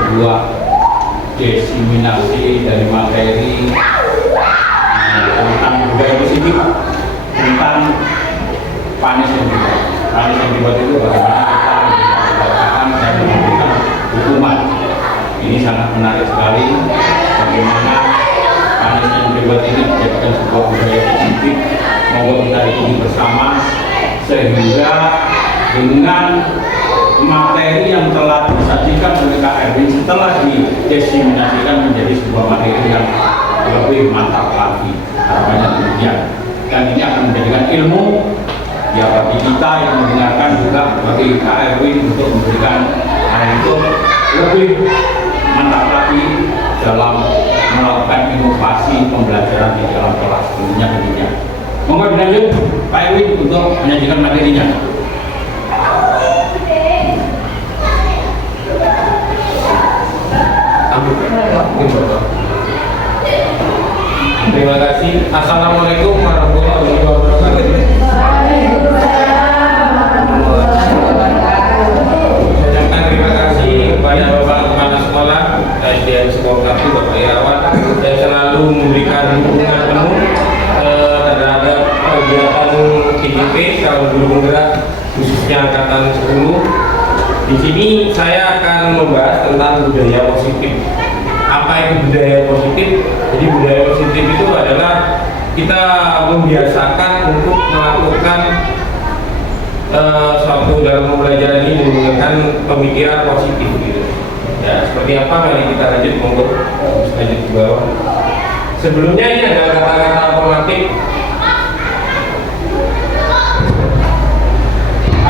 sebuah diseminasi dari materi tentang budaya positif, tentang panis yang dibuat. Panis yang dibuat itu bagaimana kita mengatakan dan memberikan hukuman. Ini sangat menarik sekali bagaimana panis yang dibuat ini menjadikan sebuah budaya positif. Mohon kita ikuti bersama sehingga dengan materi yang telah disajikan oleh Kak Erwin setelah didiseminasikan menjadi sebuah materi yang lebih mantap lagi, harapannya demikian. Dan ini akan menjadikan ilmu ya bagi kita yang mendengarkan, juga bagi Kak Erwin untuk memberikan untuk lebih mantap lagi dalam melakukan inovasi pembelajaran di dalam kelas. Tentunya demikian. Mohon dilanjut Pak Erwin untuk menyajikan materinya. Terima kasih. Assalamualaikum warahmatullahi wabarakatuh. Saya terima kasih kepada Bapak Kepala Sekolah SDN Sekolah Bapak Irawan yang selalu memberikan dukungan penuh terhadap kegiatan PGP Kaum Guru Penggerak khususnya angkatan 10. Di sini saya akan membahas tentang budaya positif. Apa itu budaya positif? Jadi budaya positif itu adalah kita membiasakan untuk melakukan suatu dalam pembelajaran ini menggunakan pemikiran positif gitu. Ya, seperti apa? Mari kita lanjut, monggo lanjut ke bawah. Sebelumnya ini ada kata-kata alternatif.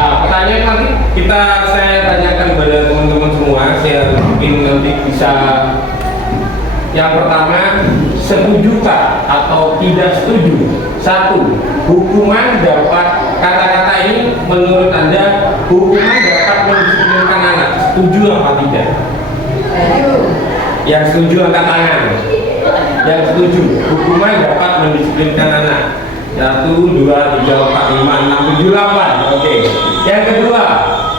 Pertanyaan nanti saya tanyakan kepada teman-teman semua. Saya mungkin nanti bisa. Yang pertama, setujukah atau tidak setuju? Satu, hukuman dapat, kata-kata ini menurut Anda hukuman dapat mendisiplinkan anak. Setuju apa tidak? Yang setuju angkat tangan. Yang setuju, hukuman dapat mendisiplinkan anak. 1, 2, 3, 4, 5, 6, 7, 8. Oke. Yang kedua,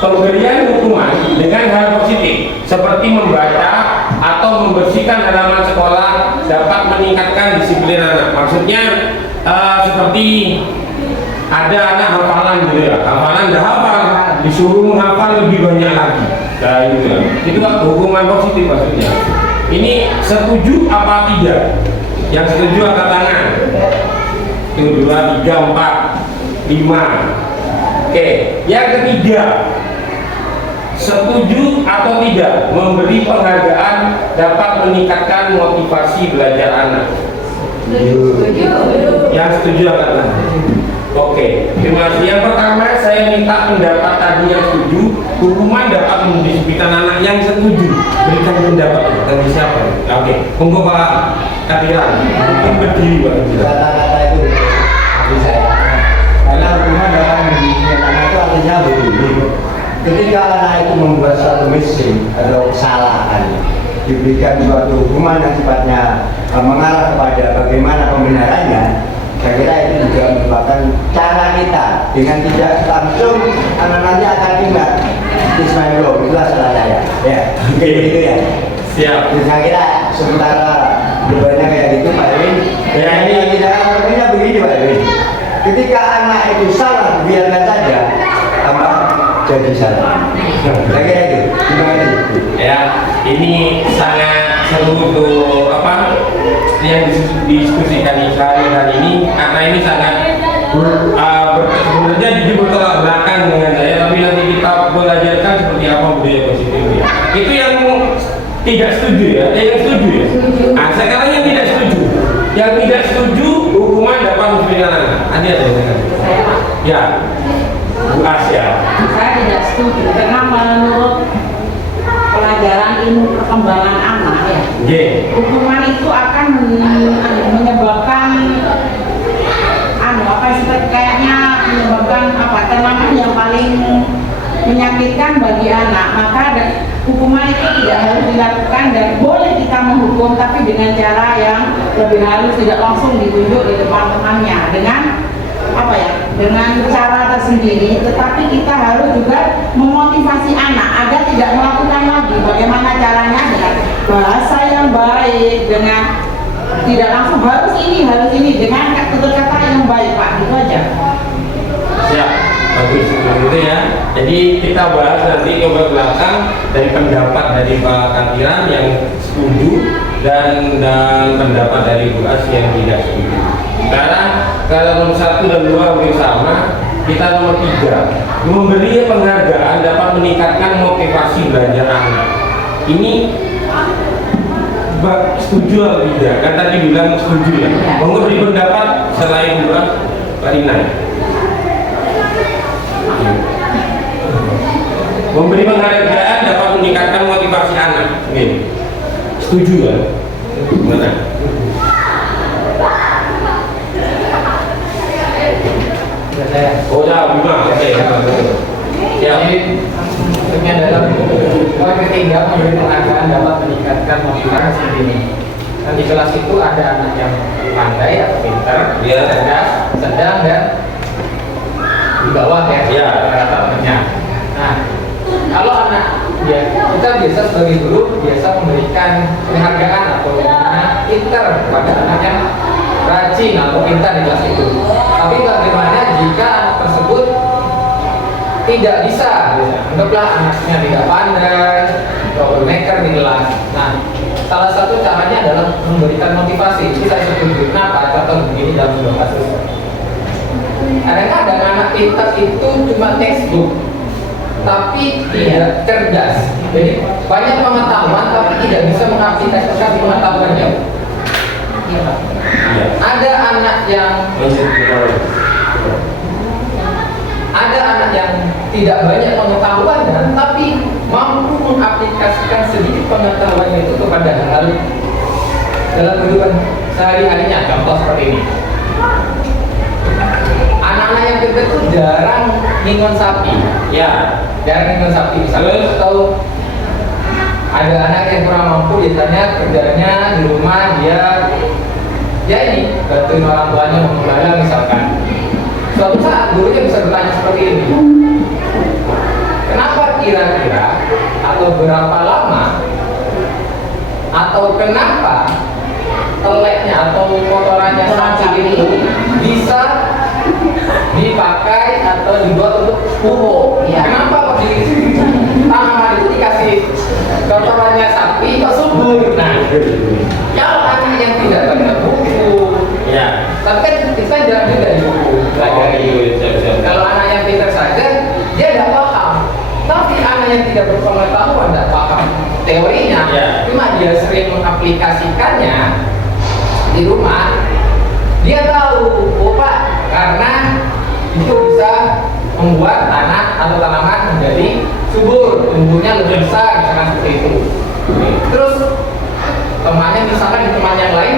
pemberian hukuman dengan hal positif seperti membaca atau membersihkan halaman sekolah dapat meningkatkan disiplin anak. Maksudnya seperti ada anak hafalan gitu ya, hafalan dah hafal, disuruh menghafal lebih banyak lagi. Nah itu ya, itu hukuman positif maksudnya. Ini setuju apa tidak? Yang setuju angkat tangan. 1, 2, 3, 4, 5. Oke, yang ketiga, setuju atau tidak memberi penghargaan dapat meningkatkan motivasi belajar anak? Setuju. Yang setuju angkat tangan. Oke, terima kasih. Yang pertama saya minta pendapat tadi yang setuju, hukuman dapat mendisiplinkan anak. Yang setuju berikan pendapat dari siapa? Oke, monggo Pak Katiran, mungkin berdiri Pak. Kata-kata itu bagi saya, karena hukuman dapat mendisiplinkan anak itu artinya begini. Ketika anak itu membuat suatu mistake atau kesalahan, diberikan suatu hukuman yang sifatnya mengarah kepada bagaimana pembenarannya, saya kira itu juga merupakan cara kita dengan tidak langsung anak nanti akan ingat Ismail, itulah salah saya. Ya, begitu ya. Siap. Saya kira sementara berbanyak kayak gitu Pak Erwin. Ya ini kita artinya begini Pak Erwin. Ketika anak itu salah, biarkan saja. Jadi salah. Saya kira itu. Terima kasih. Ya, ini sangat seru untuk apa yang didiskusikan hari ini, karena ini sangat sebenarnya jujur bertolak belakang dengan saya, tapi nanti kita belajarkan seperti apa budaya positif. Itu yang tidak setuju ya, yang setuju ya. Nah, sekarang yang tidak setuju. Yang tidak setuju hukuman dapat mendisiplinkan anak. Ada ya. Bu Asya. Saya tidak setuju karena menurut pelajaran ilmu perkembangan anak ya, hukuman itu akan menyebabkan kayaknya menyebabkan tanaman yang paling menyakitkan bagi anak. Maka hukuman itu tidak harus dilakukan dan boleh kita menghukum, tapi dengan cara yang lebih halus, tidak langsung ditunjuk di depan temannya dengan dengan cara tersendiri. Tetapi kita harus juga memotivasi anak agar tidak melakukan lagi. Bagaimana caranya? ini dengan kata-kata yang baik Pak, itu aja. Siap, bagus gitu ya. Jadi kita bahas nanti ke belakang dari pendapat dari Pak Kantiran yang setuju dan pendapat dari Bu As yang tidak setuju. Sekarang kalau nomor 1 dan 2 hampir sama, kita nomor 3, memberi penghargaan dapat meningkatkan motivasi belajar anak. Ini setuju atau tidak? Kan tadi bilang setuju ya. Mau beri pendapat selain Bu As, Pak Inai. Memberi penghargaan dapat meningkatkan motivasi anak. Nih, setuju ya? Gimana? Oh ya, gimana? Oke. Ya. Tentunya dalam poin ketiga, memberi penghargaan dapat meningkatkan motivasi ini. Dan di kelas itu ada anak yang pandai atau pintar, cerdas, sedang, dan di bawah ya, rata-ratanya. Nah, kalau anak kita biasa sebagai guru biasa memberikan penghargaan atau pintar kepada anak yang rajin atau pintar di kelas itu. Tapi bagaimana jika anak tersebut tidak bisa, anggaplah anaknya tidak pandai, troublemaker di kelas. Nah, salah satu caranya adalah memberikan motivasi. Ini saya setuju. Kenapa? Contoh begini dalam sebuah kasus. Kadang-kadang anak pintar itu cuma textbook, tapi tidak cerdas. Jadi banyak pengetahuan tapi tidak bisa mengaplikasikan pengetahuannya. Ada anak yang tidak banyak pengetahuannya, tapi mampu mengaplikasikan sedikit pengetahuannya itu kepada hal dalam kehidupan sehari-harinya. Contoh seperti ini. Anak-anak yang pintar itu jarang ngingon sapi, jarang ngingon sapi. Misalnya atau ada anak yang kurang mampu, biasanya kerjanya di rumah dia ini bantuin orang tuanya menggembala misalkan. Suatu saat gurunya bisa bertanya seperti ini, kenapa kira-kira atau berapa lama atau kenapa teleknya atau kotorannya sapi itu bisa dipakai atau dibuat untuk pupuk? Kenapa kok di tanaman itu dikasih kotorannya sapi kok subur? Nah, kalau anak yang tidak banyak buku, tapi kan kita jarang juga di buku belajar. Kalau anak yang pintar saja dia tidak paham, tapi anak yang tidak berpengetahuan tidak paham teorinya, cuma dia sering mengaplikasikannya di rumah, dia tahu, oh Pak, karena itu bisa membuat tanah atau tanaman menjadi subur, tumbuhnya lebih besar, misalkan seperti itu. Terus temannya misalkan di teman yang lain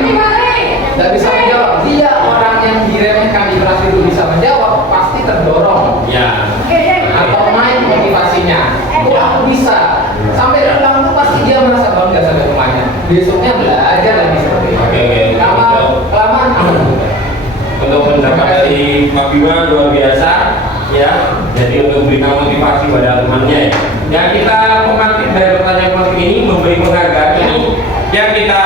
tidak bisa menjawab, dia orang yang diremehkan di kelas itu bisa menjawab, pasti terdorong atau naik motivasinya. Oh aku bisa, sampai pulang itu pasti dia merasa bangga sama temannya, besoknya belajar lagi seperti itu. Kelamaan untuk pendapat dari Pak Bima luar biasa ya. Jadi untuk memberikan motivasi pada temannya ya, kita pemantik dari pertanyaan pemantik ini, memberi penghargaan ini yang kita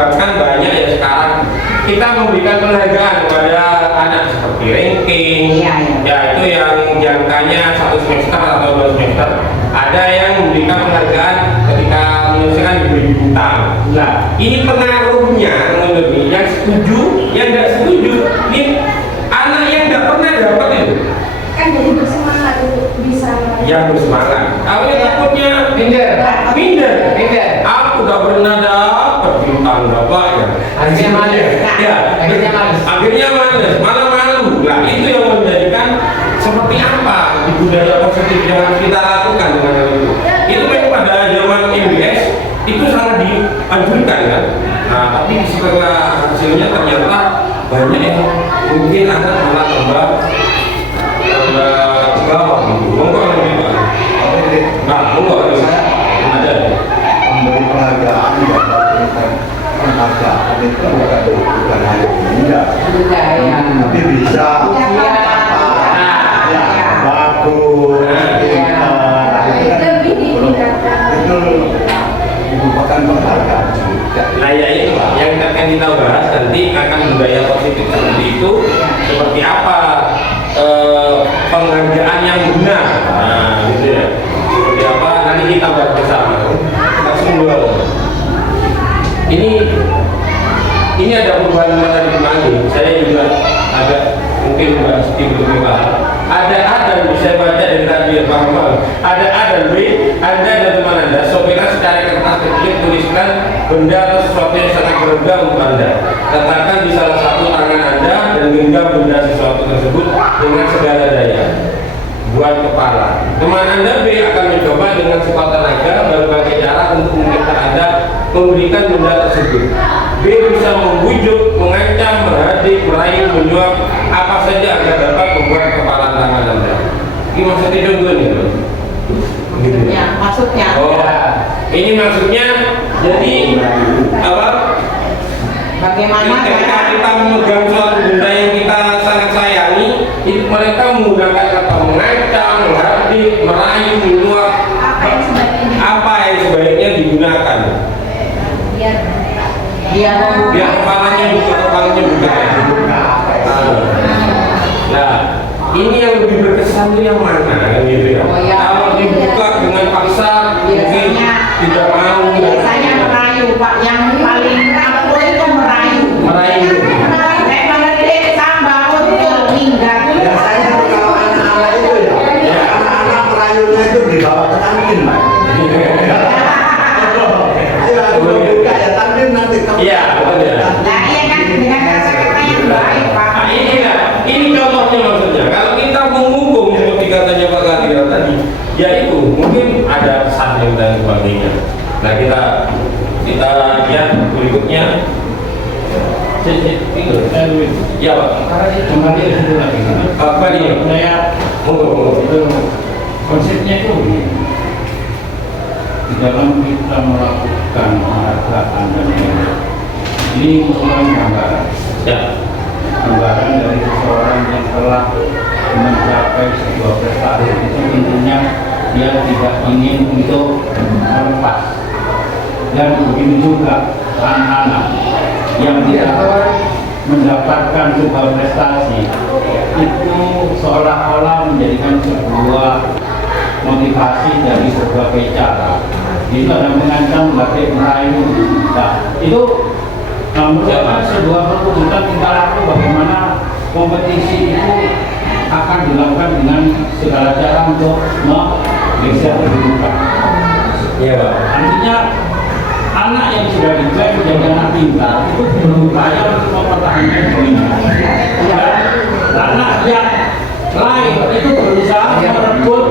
bahkan banyak ya sekarang. Kita memberikan penghargaan kepada anak seperti ranking ya, itu yang jangkanya 1 semester atau 2 semester. Ada yang memberikan penghargaan ketika menyelesaikan diberi hutang. Nah, ini pengaruhnya menurut ini yang setuju, yang tidak setuju. Ini anak yang tidak pernah dapat itu kan jadi bersemangat untuk bisa yang bersemangat. Kalau yang takutnya minder. Aku gak pernah dapat hutang berapa ya. Akhirnya males, malah malu. Nah, itu yang menjadikan seperti apa di budaya positif yang harus kita lakukan dengan hal itu. Itu memang pada zaman MBS itu sangat dianjurkan kan. Nah, tapi setelah hasilnya ternyata banyak yang mungkin anak malah tambah bawah gitu. Monggo lebih Pak. Nah, monggo ada memberi penghargaan penghargaan itu bukan hanya benda, tapi bisa bagus, itu merupakan penghargaan juga. Nah ya itu Pak, yang akan kita bahas nanti akan itu seperti apa penghargaan yang benar. Nah, gitu ya. Seperti apa nanti kita bahas bersama. Langsung dulu. Ini ada perubahan tadi kemarin. Saya juga agak mungkin nggak sedikit lebih paham. Ada bisa baca dari tadi paham. Ada B, Anda dan teman Anda sopirkan secara kertas kecil tuliskan benda atau sesuatu yang sangat berharga untuk Anda. Letakkan di salah satu tangan Anda dan genggam benda sesuatu tersebut dengan segala daya. Buat kepala. Teman Anda B akan mencoba dengan sekuat tenaga berbagai cara untuk meminta Anda memberikan benda tersebut. B bisa membujuk, mengancam, berhadik, merayu, menyuap, apa saja agar dapat membuat kepala tangan Anda. Ini maksudnya contoh nih, bro. Gitu. Ya, maksudnya. Oh, ini maksudnya jadi apa? Bagaimana Ketika kita memegang suatu benda yang kita sangat sayangi, itu mereka menggunakan kata mengancam, menghadik, merayu, menyuap. Apa yang sebaiknya digunakan? Biar kepalanya buka. Nah, ini yang lebih berkesan itu yang mana gitu ya? Oh, ya. Kalau dibuka dengan paksa, mungkin tidak mau. Biasanya merayu, Pak. Yang paling aku itu merayu. Merayu. Memang gede tambah untuk minggat. Biasanya kalau anak-anak itu ya, anak-anak merayunya itu dibawa ke kantin, Pak. Ayo aku buka ya, kantin nanti kamu. Iya, betul ya. Nah, iya kan dengan kata-kata yang baik, Pak. Nah, ini contohnya maksudnya. Kalau kita menghukum seperti katanya Pak Kartira tadi, yaitu mungkin ada pesan dan sebagainya. Nah, kita lihat berikutnya. Ya, Pak. Kembali dulu lagi. Apa nih? Saya Monggo. itu konsepnya itu begini. Di dalam kita melakukan penghargaan dan ini merupakan gambaran. Ya. Gambaran dari seseorang yang telah mencapai sebuah prestasi itu tentunya dia tidak ingin untuk melepas. Dan begitu juga anak-anak yang tidak mendapatkan sebuah prestasi itu seolah-olah menjadikan sebuah motivasi dari berbagai cara. Itu ada mengancam, berarti merayu. Nah, itu merupakan sebuah pertunjukan tingkah laku bagaimana kompetisi itu akan dilakukan dengan segala cara untuk menggeser kedudukan. Iya, Pak. Artinya anak yang sudah diklaim menjadi anak pintar itu berupaya untuk mempertahankan dirinya. Dan anak yang lain itu berusaha merebut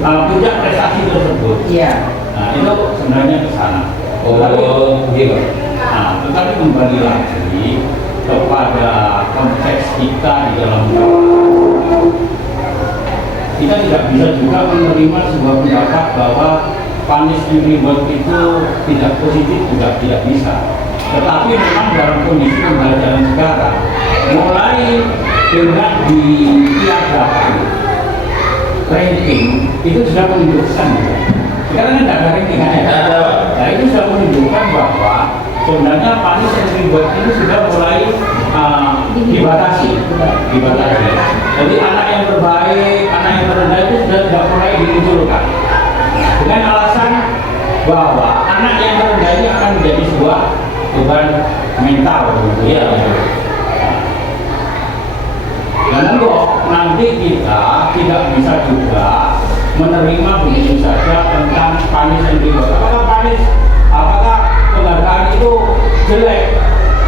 puncak prestasi tersebut. Iya. Nah, itu sebenarnya ke sana. Oh, gitu. Nah, tetapi kembali lagi kepada konteks kita di dalam kita tidak bisa juga menerima sebuah pendapat bahwa punish and reward itu tidak positif, juga tidak bisa. Tetapi memang dalam kondisi pembelajaran sekarang mulai dengan ditiadakan ranking itu sudah menunjukkan. Sekarang kan tidak ada rankingan ya. Nah, itu sudah menunjukkan bahwa sebenarnya punish and reward ini sudah mulai dibatasi. Jadi anak yang terbaik, anak yang terendah itu sudah mulai dimunculkan dengan alasan bahwa anak yang terendah ini akan menjadi sebuah beban mental. Ya. Dan nanti kita tidak bisa juga menerima begitu saja tentang punish and reward. Apakah penghargaan itu jelek?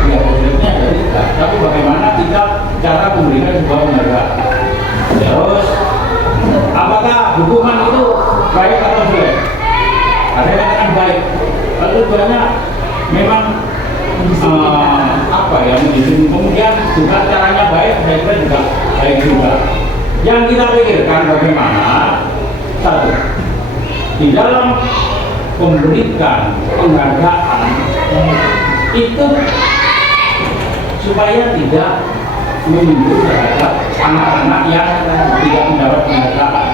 Ya, jeleknya jadi tidak. Tapi bagaimana kita cara memberikan sebuah penghargaan? Terus, apakah hukuman itu baik atau jelek? Ada yang katakan baik. Lalu tujuannya memang apa ya? Kemudian juga caranya baik, saya kira juga baik juga. Yang kita pikirkan bagaimana? Satu, di dalam memberikan penghargaan itu supaya tidak menyinggung terhadap anak-anak yang tidak mendapat penghargaan.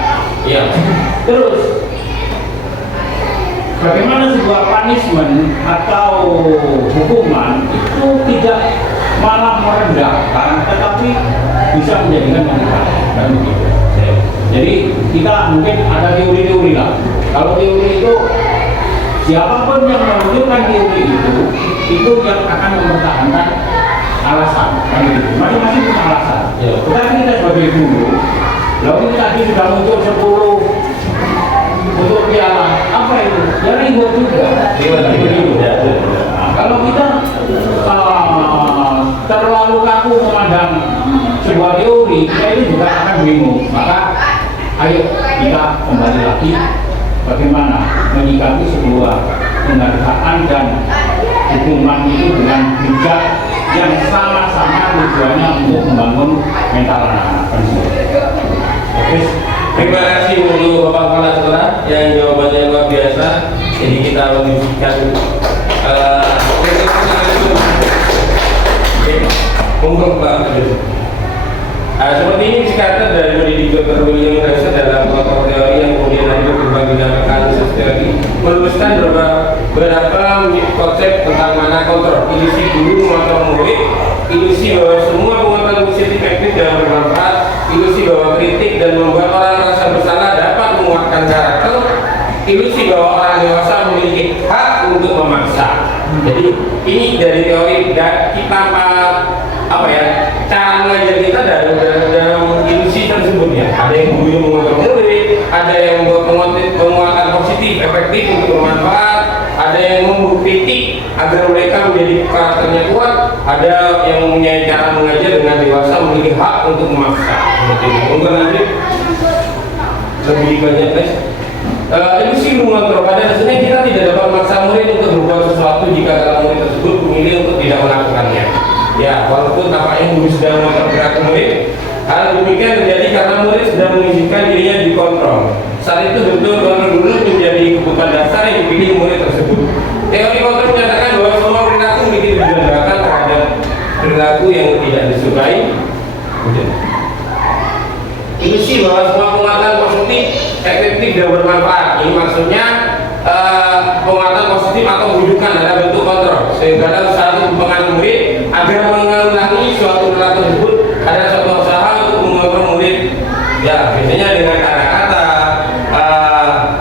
Iya. Terus, bagaimana sebuah punishment atau hukuman itu tidak malah merendahkan, tetapi bisa menjadikan manfaat. Kan begitu. Jadi kita mungkin ada teori-teori lah. Kalau teori itu siapapun yang menunjukkan teori itu yang akan mempertahankan alasan. Kan begitu. Masing-masing punya alasan. Ya. Tetapi kita sebagai guru, lalu tadi sudah muncul 10 untuk piala, apa itu? Ya ribut juga. Nah, kalau kita terlalu kaku memandang sebuah teori, kita ini juga akan bingung. Maka ayo kita kembali lagi bagaimana menyikapi sebuah penghargaan dan hukuman itu dengan bijak yang sama-sama tujuannya untuk membangun mental anak-anak. Oke. Terima kasih untuk Bapak Kepala Sekolah yang jawabannya luar biasa. Jadi kita lanjutkan untuk Pak. Seperti ini dikatakan dari pendidik Dr. William Harrison dalam kelompok teori yang kemudian nanti berkembang dinamakan analisis teori, merumuskan beberapa konsep tentang mana kontrol, ilusi guru mengontrol murid, ilusi bahwa semua penguatan positif efektif dan bermanfaat, ilusi bahwa kritik dan membuat orang merasa bersalah dapat menguatkan karakter, ilusi bahwa orang dewasa memiliki hak untuk memaksa. Jadi ini dari teori kita apa ya, cara mengajar kita dalam ilusi tersebut ya. Ada yang gurunya mengontrol murid, ada yang membuat penguatan positif efektif untuk bermanfaat, ada yang membuat kritik agar mereka menjadi karakternya kuat, ada yang mempunyai cara mengajar dengan dewasa memiliki hak untuk memaksa. Seperti itu. Mungkin nanti lebih banyak guys. Ilusi mengontrol, pada dasarnya kita tidak dapat memaksa murid untuk berbuat sesuatu jika murid tersebut memilih untuk tidak melakukannya. Ya, walaupun tampaknya guru sedang mengontrol perilaku murid, hal demikian terjadi karena murid sedang mengizinkan dirinya dikontrol. Saat itu betul kontrol guru menjadi kebutuhan dasar yang dipilih murid tersebut. Teori kontrol menyatakan bahwa semua perilaku memiliki tujuan belakang terhadap perilaku yang tidak disukai. Ilusi bahwa semua penguatan positif efektif dan bermanfaat. Ini maksudnya penguatan positif atau bujukan adalah bentuk kontrol, sehingga ada satu pengaruh murid agar mengulangi suatu perilaku tersebut. Ada suatu usaha untuk mengontrol murid, ya biasanya dengan kata-kata,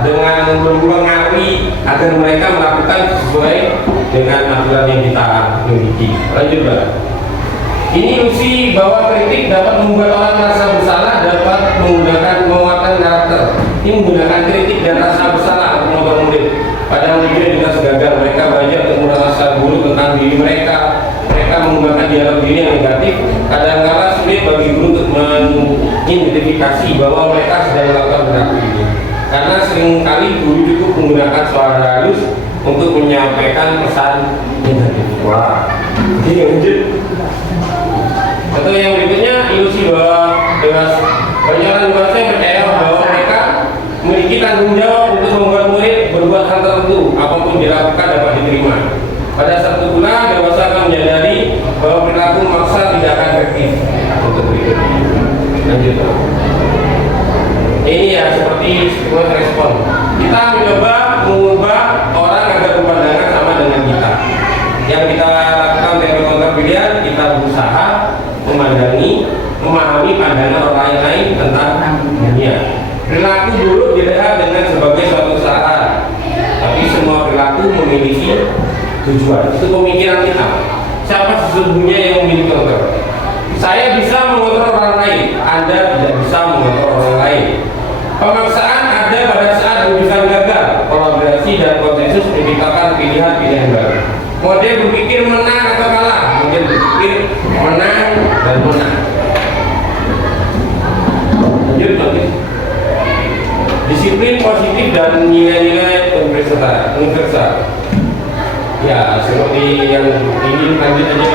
dengan mempengaruhi agar mereka melakukan sesuai dengan aturan yang kita miliki. Lanjut Pak. Ini ilusi bahwa kritik dapat membuat orang merasa bersalah, dapat menggunakan penguatan karakter. Ini menggunakan kritik dan rasa bersalah untuk mengontrol murid. Padahal murid juga gagal, mereka belajar untuk merasa buruk tentang diri mereka. Mereka menggunakan dialog diri yang negatif. Kadang-kadang sulit bagi guru untuk mengidentifikasi bahwa mereka sedang melakukan perilaku ini. Karena seringkali guru cukup menggunakan suara halus untuk menyampaikan pesan negatif. Wah, ini lanjut. Atau yang berikutnya, ilusi bahwa banyak orang dewasa yang percaya bahwa mereka memiliki tanggung jawab untuk membuat murid berbuat hal tertentu, apapun dilakukan dapat diterima. Pada satu pula, dewasa akan menyadari bahwa perilaku memaksa tidak akan efektif. Untuk berikutnya, lanjut. Ini ya seperti sebuah respon. Kita mencoba mengubah orang agar berpandangan sama dengan kita. Yang kita lakukan teori kontrol pilihan, kita berusaha memahami pandangan orang lain tentang dunia. Perilaku dulu dilihat dengan sebagai suatu usaha, tapi semua perilaku memiliki tujuan. Itu pemikiran kita. Siapa sesungguhnya yang memiliki kontrol? Saya bisa mengontrol orang lain, Anda tidak bisa mengontrol orang lain. Pemaksaan ada pada saat rujukan gagal, kolaborasi dan konsensus menciptakan pilihan-pilihan baru. Model berpikir menang atau kalah, model berpikir menang dan menang. Lanjut lagi. Disiplin positif dan nilai-nilai universal. Ya, seperti yang ini lanjut aja.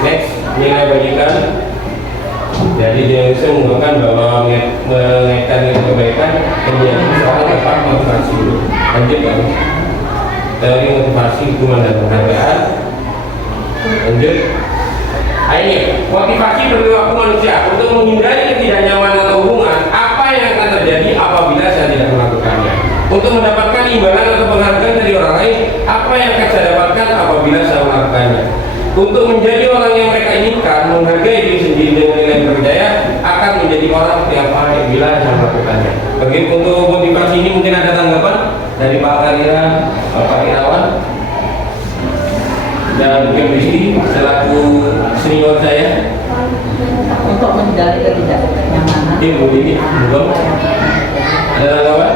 Next, nilai bagikan. Jadi dia bisa menggunakan bahwa mengaitkan nilai kebaikan menjadi seorang dapat motivasi dulu. Lanjut Pak. Teori motivasi, hukuman dan penghargaan. Lanjut. Ini motivasi perilaku manusia untuk menghindari ketidaknyamanan atau hubungan. Apa yang akan terjadi apabila saya tidak melakukannya? Untuk mendapatkan imbalan atau penghargaan dari orang lain, apa yang akan saya dapatkan apabila saya melakukannya? untuk menjadi orang yang mereka inginkan, menghargai diri sendiri dengan nilai berjaya, akan menjadi orang yang baik bila yang melakukannya. Bagi untuk motivasi ini mungkin ada tanggapan dari Pak Karira, Pak Irawan, dan mungkin Rizky selaku senior saya. Untuk menghindari ketidaknyamanan. Ibu ini belum ada tanggapan?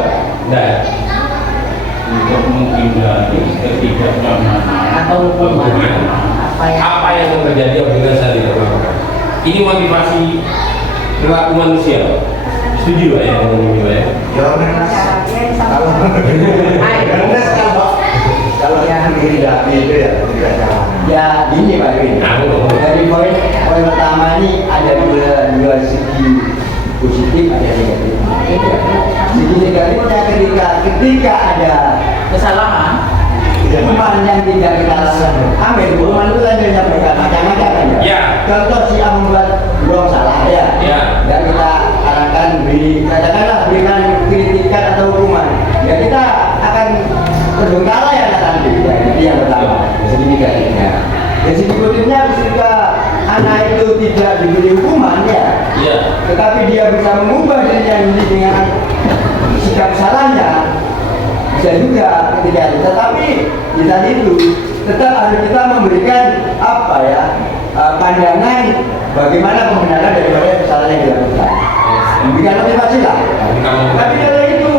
Nah, Untuk menghindari ketidaknyamanan Atau hukuman. apa yang terjadi apabila saya tidak melakukan? Ini motivasi perilaku manusia. Setuju Pak ya dengan ini Pak ya? Jangan kalau kalau yang menghindari itu ya tidak salah. Ya gini Pak Win. Dari poin pertama ini ada dua segi positif, ada negatif. Segi negatifnya ketika ada Kesalahan. hukuman yang tidak kita ambil, hukuman itu kan hanya berkata-kata ya. Ya. Contoh si A membuat buang salah ya. Ya. Dan kita arahkan katakanlah berikan kritikan atau hukuman. Ya kita akan terbengkalai ya nanti. Ya, itu yang pertama. Segi negatifnya. Dan segi positifnya ketika anak itu tidak diberi hukuman ya. Iya. Tetapi dia bisa mengubah dirinya ini dengan sikap salahnya. Bisa juga ketika itu, tetapi di tadi itu tetap harus kita memberikan apa ya pandangan bagaimana pembenaran daripada kesalahan yang dilakukan. Memberikan motivasi lah. Tapi kalau itu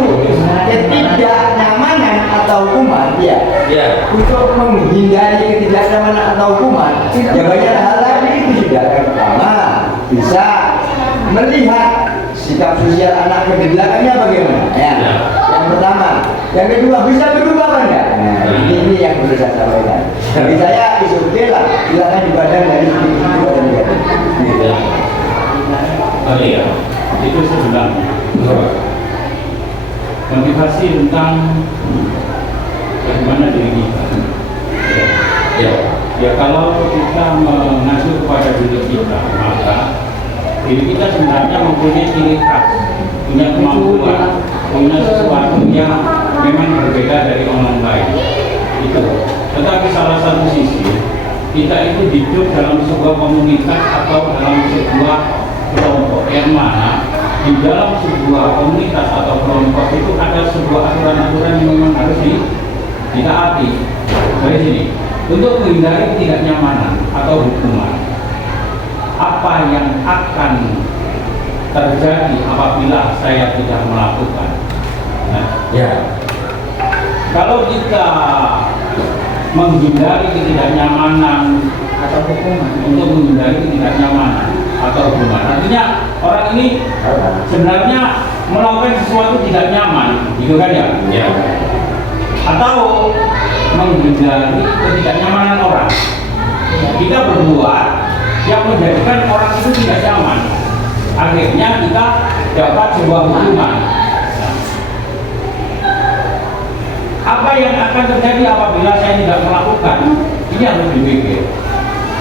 ketidaknyamanan atau hukuman, ya, untuk menghindari ketidaknyamanan atau hukuman, ya banyak hal lagi itu juga. Yang pertama bisa melihat sikap sosial anak ke belakangnya bagaimana. Ya. Yang pertama, yang kedua bisa berubah apa enggak? Nah, ini yang perlu saya sampaikan. Bagi saya itu oke lah, silakan dipandang dari segi itu dan negatif. Oh iya, itu sebenarnya motivasi tentang bagaimana diri kita. Ya kalau kita mengacu kepada diri kita, maka diri kita sebenarnya mempunyai ciri khas, punya kemampuan, punya sesuatu yang memang berbeda dari orang lain. Itu. Tetapi salah satu sisi kita itu hidup dalam sebuah komunitas atau dalam sebuah kelompok yang mana di dalam sebuah komunitas atau kelompok itu ada sebuah aturan-aturan yang memang harus ditaati. Dari sini, untuk menghindari ketidaknyamanan atau hukuman, apa yang akan terjadi apabila saya tidak melakukan? Nah, kalau kita menghindari ketidaknyamanan Atau hukuman. untuk menghindari ketidaknyamanan atau hukuman, artinya orang ini sebenarnya melakukan sesuatu tidak nyaman, gitu kan ya? Atau menghindari ketidaknyamanan orang. Kita berbuat yang menjadikan orang itu tidak nyaman. Akhirnya kita dapat sebuah hukuman. Apa yang akan terjadi apabila saya tidak melakukan? Ini harus dipikir.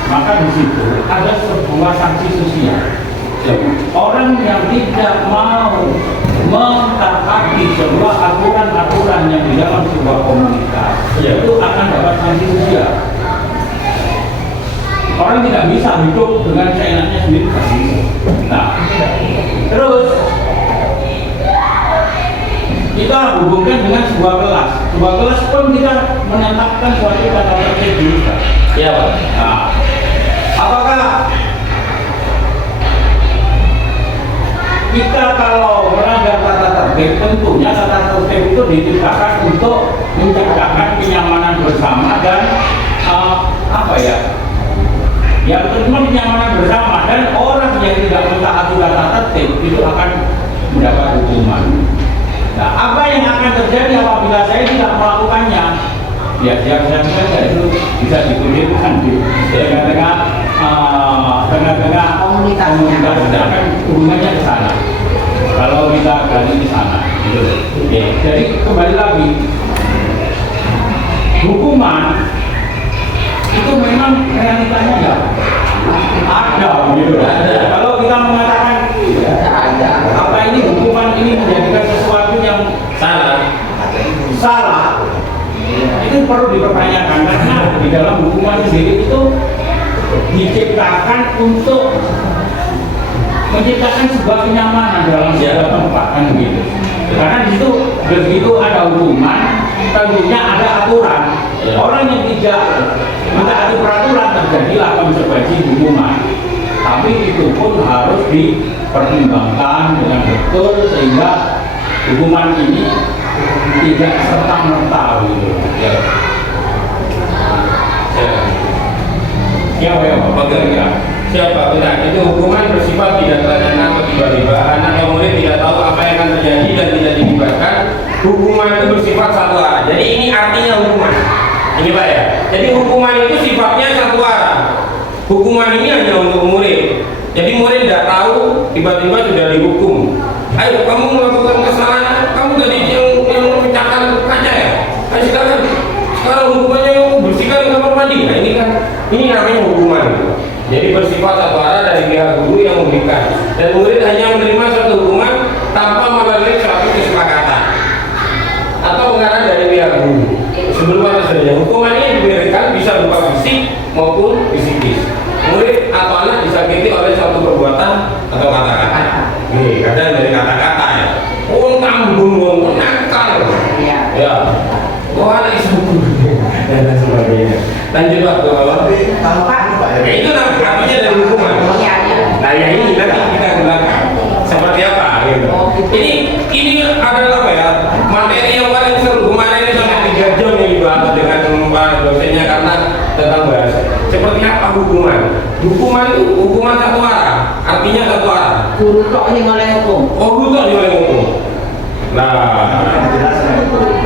Maka di situ ada sebuah sanksi sosial. Orang yang tidak mau mentaati sebuah aturan-aturan yang di dalam sebuah komunitas, itu akan dapat sanksi sosial. Orang tidak bisa hidup dengan seenaknya sendiri. Nah, terus kita hubungkan dengan sebuah kelas. Sebuah kelas pun kita menetapkan suatu kata tertib. Nah, apakah kita kalau melanggar tata tertib, tentunya tata tertib itu diciptakan untuk menciptakan kenyamanan bersama dan yang kedua kenyamanan bersama, dan orang yang tidak mentaati tata tertib itu akan mendapat hukuman. Nah, apa yang akan terjadi apabila saya tidak melakukannya? Ya, saya itu bisa dikumpulkan di tengah-tengah komunitasnya, kan hubungannya ke sana. Kalau kita gali di sana, gitu. Oke. Jadi kembali lagi, hukuman itu memang realitanya ya ada, gitu. Kalau kita mengatakan apa ini hukuman ini menjadikan sesuatu yang salah, itu perlu dipertanyakan, karena di dalam hukuman sendiri itu diciptakan untuk menciptakan sebuah kenyamanan dalam segala tempat kan begitu. Karena di situ begitu ada hukuman, tentunya ada aturan. Orang yang tidak mentaati peraturan terjadilah konsekuensi hukuman. Tapi itu pun harus dipertimbangkan dengan betul sehingga hukuman ini tidak serta-merta gitu. Ya. Ya, Oke, ya. Siapa? Benar. Itu hukuman bersifat tidak terencana atau tiba-tiba. Anak yang murid tidak tahu apa yang akan terjadi dan tidak dilibatkan. Hukuman itu bersifat satu arah. Jadi ini artinya hukuman. Ini Pak ya. Jadi hukuman itu sifatnya satu arah. Hukuman ini hanya untuk murid. Jadi murid tidak tahu, tiba-tiba sudah dihukum. Ayo kamu melakukan kesalahan, kamu tadi yang memecahkan kaca ya. Ayo sekarang hukumannya kamu bersihkan kamar mandi. Nah ini namanya hukuman. Jadi bersifat satu arah dari pihak guru yang memberikan, dan murid hanya menerima suatu hukuman tanpa melalui suatu kesepakatan atau pengarah dari pihak guru. Sebelum atau sebenarnya hukuman ini diberikan bisa berupa fisik maupun psikis. Murid atau anak disakiti oleh suatu perbuatan atau kata-kata. Kadang dari kata-kata ya. Oh tanggung, nakal. Ya. Oh anak isu dan lain sebagainya. Lanjut Pak, nah, itu artinya dari hukuman. Nah ya ini nanti kita gunakan seperti apa gitu. Ini adalah apa ya, materi yang paling seru. Kemarin ini sampai 3 jam yang dibahas dengan Pak dosennya karena tentang bahasa. Seperti apa hukuman? Hukuman itu hukuman satu arah, artinya satu arah. Guru kok yang oleh hukum. Oh guru kok yang oleh hukum. Nah,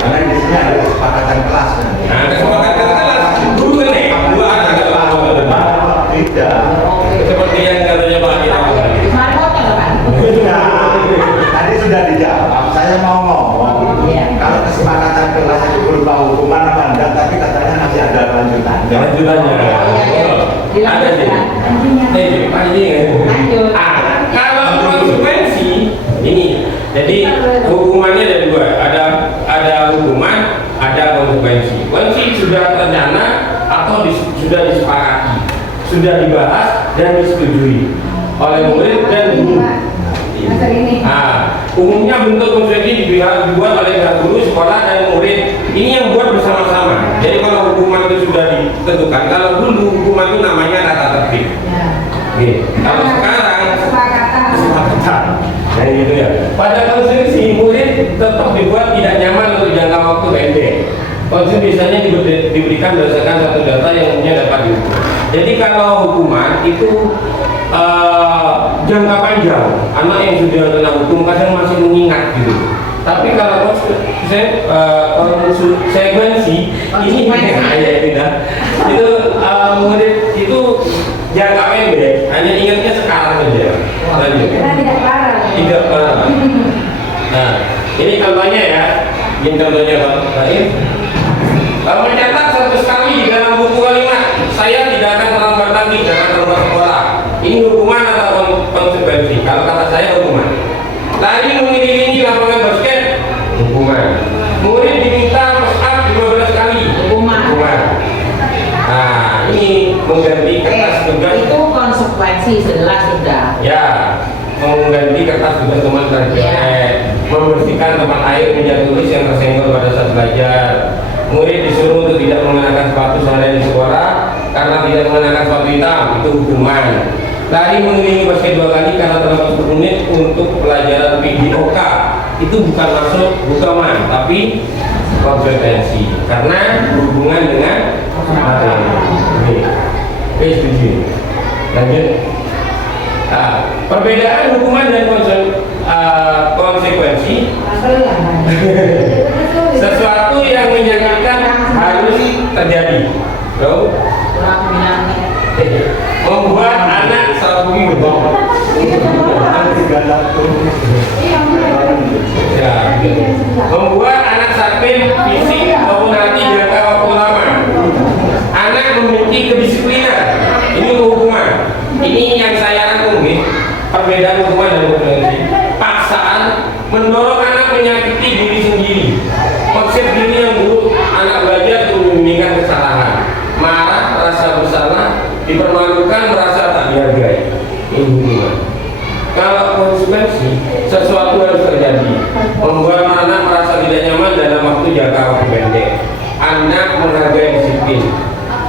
karena di sini ada kesepakatan kelas. Nah, kesepakatan kelas guru ini dua anak tidak. seperti yang katanya Pak kita Kemarin hotel kan? Tadi sudah dijawab. Saya mau ngomong. Kalau kesepakatan kelas itu berupa hukuman apa enggak, tapi katanya masih ada lanjutannya. lanjutannya. Ada sih. Pak ini. Kalau konsekuensi ini, jadi hukumannya ada dua. Ada hukuman, ada konsekuensi. Konsekuensi sudah terencana atau sudah disepakati, sudah dibahas dan disetujui oleh murid dan guru. Umumnya bentuk konsekuensi dibuat oleh guru, sekolah dan murid. Ini yang buat bersama-sama. Jadi kalau hukuman itu sudah ditentukan, kalau dulu hukuman itu namanya tata tertib. Kalau sekarang kesepakatan. Nah gitu ya. Pada konsekuensi murid tetap dibuat tidak nyaman untuk jangka waktu pendek. Konsekuensi biasanya diberikan berdasarkan satu data yang umumnya dapat diukur. Jadi kalau hukuman itu jangka panjang, anak yang sudah kena hukum kadang masih mengingat gitu. Tapi kalau konsekuensi ini hanya tidak itu murid itu jangka pendek, hanya ingatnya sekarang saja. Tidak parah. Tidak parah. Nah, ini contohnya ya. Ini contohnya Pak Baim. Mencatat 100 kali di dalam buku kalimat, saya tidak akan terlambat lagi, jangan terlambat sekolah. Ini hukuman atau konsekuensi? Kalau kata saya hukuman. Lari mengelilingi lapangan basket, hukuman. Murid diminta push up 15 kali, hukuman. Nah, ini mengganti kertas tugas. Itu konsekuensi jelas sudah. Ya, mengganti kertas tugas teman terjadi, membersihkan tempat air meja tulis yang tersenggol pada saat belajar. Murid disuruh untuk tidak mengenakan sepatu seharian di sekolah karena tidak mengenakan sepatu hitam, itu hukuman. Lari mengelilingi basket 2 kali karena terlambat 10 menit untuk pelajaran PDOK, itu bukan masuk hukuman tapi konsekuensi karena berhubungan dengan materi. Oke, setuju. Lanjut. Perbedaan hukuman dan konsekuensi. Sesuatu yang menyakitkan harus terjadi. Loh? Membuat anak sapi berbau. Ya, membuat anak sakit fisik maupun hati jangka waktu lama. Anak memiliki kedisiplinan. Ini hukuman. Ini yang saya rangkum, perbedaan hukuman dan konsekuensi. Paksaan mendorong anak menyakiti diri sendiri. Konsep diri yang buruk, anak belajar untuk menyembunyikan kesalahan. Marah, rasa bersalah, dipermalukan sesuatu harus terjadi. Membuat anak merasa tidak nyaman dalam waktu jangka waktu pendek. Anak menghargai disiplin.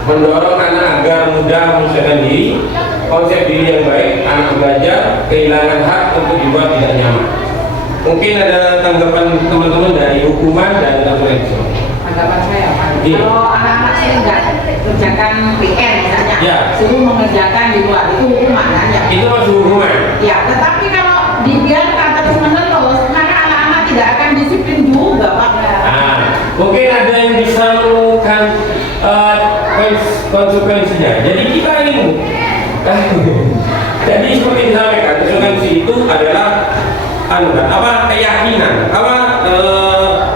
Mendorong anak agar mudah menyesuaikan diri, konsep diri yang baik, anak belajar, kehilangan hak untuk dibuat tidak nyaman. Mungkin ada tanggapan teman-teman dari hukuman dan intervensi. Tanggapan saya Pak. Iya. Kalau anak-anak saya nggak kerjakan PR misalnya, Ya. suruh mengerjakan di luar itu hukuman kan ya? Itu masuk hukuman. Ya, tetapi kalau dibiarkan terus menerus, maka anak-anak tidak akan disiplin juga Pak. Nah, mungkin ada yang bisa menemukan konsekuensinya. Jadi kita ini, jadi seperti disampaikan, konsekuensi itu adalah keyakinan,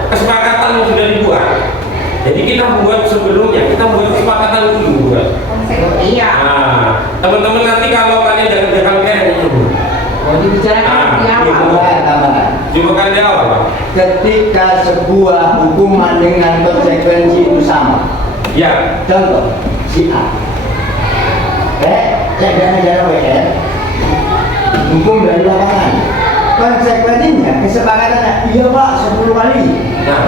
kesepakatan yang sudah dibuat. Jadi kita buat sebelumnya, kita buat kesepakatan dulu buat. Iya. Nah, teman-teman nanti kalau kalian jangan kayak itu. Oh, dibicarakan di awal. Saya tambahkan. Bukan di awal, Pak. Ketika sebuah hukuman dengan konsekuensi itu sama. Ya. Contoh, si A. Negara WR hukum dari lapangan. Konsekuensinya kesepakatannya iya Pak 10 kali. Nah,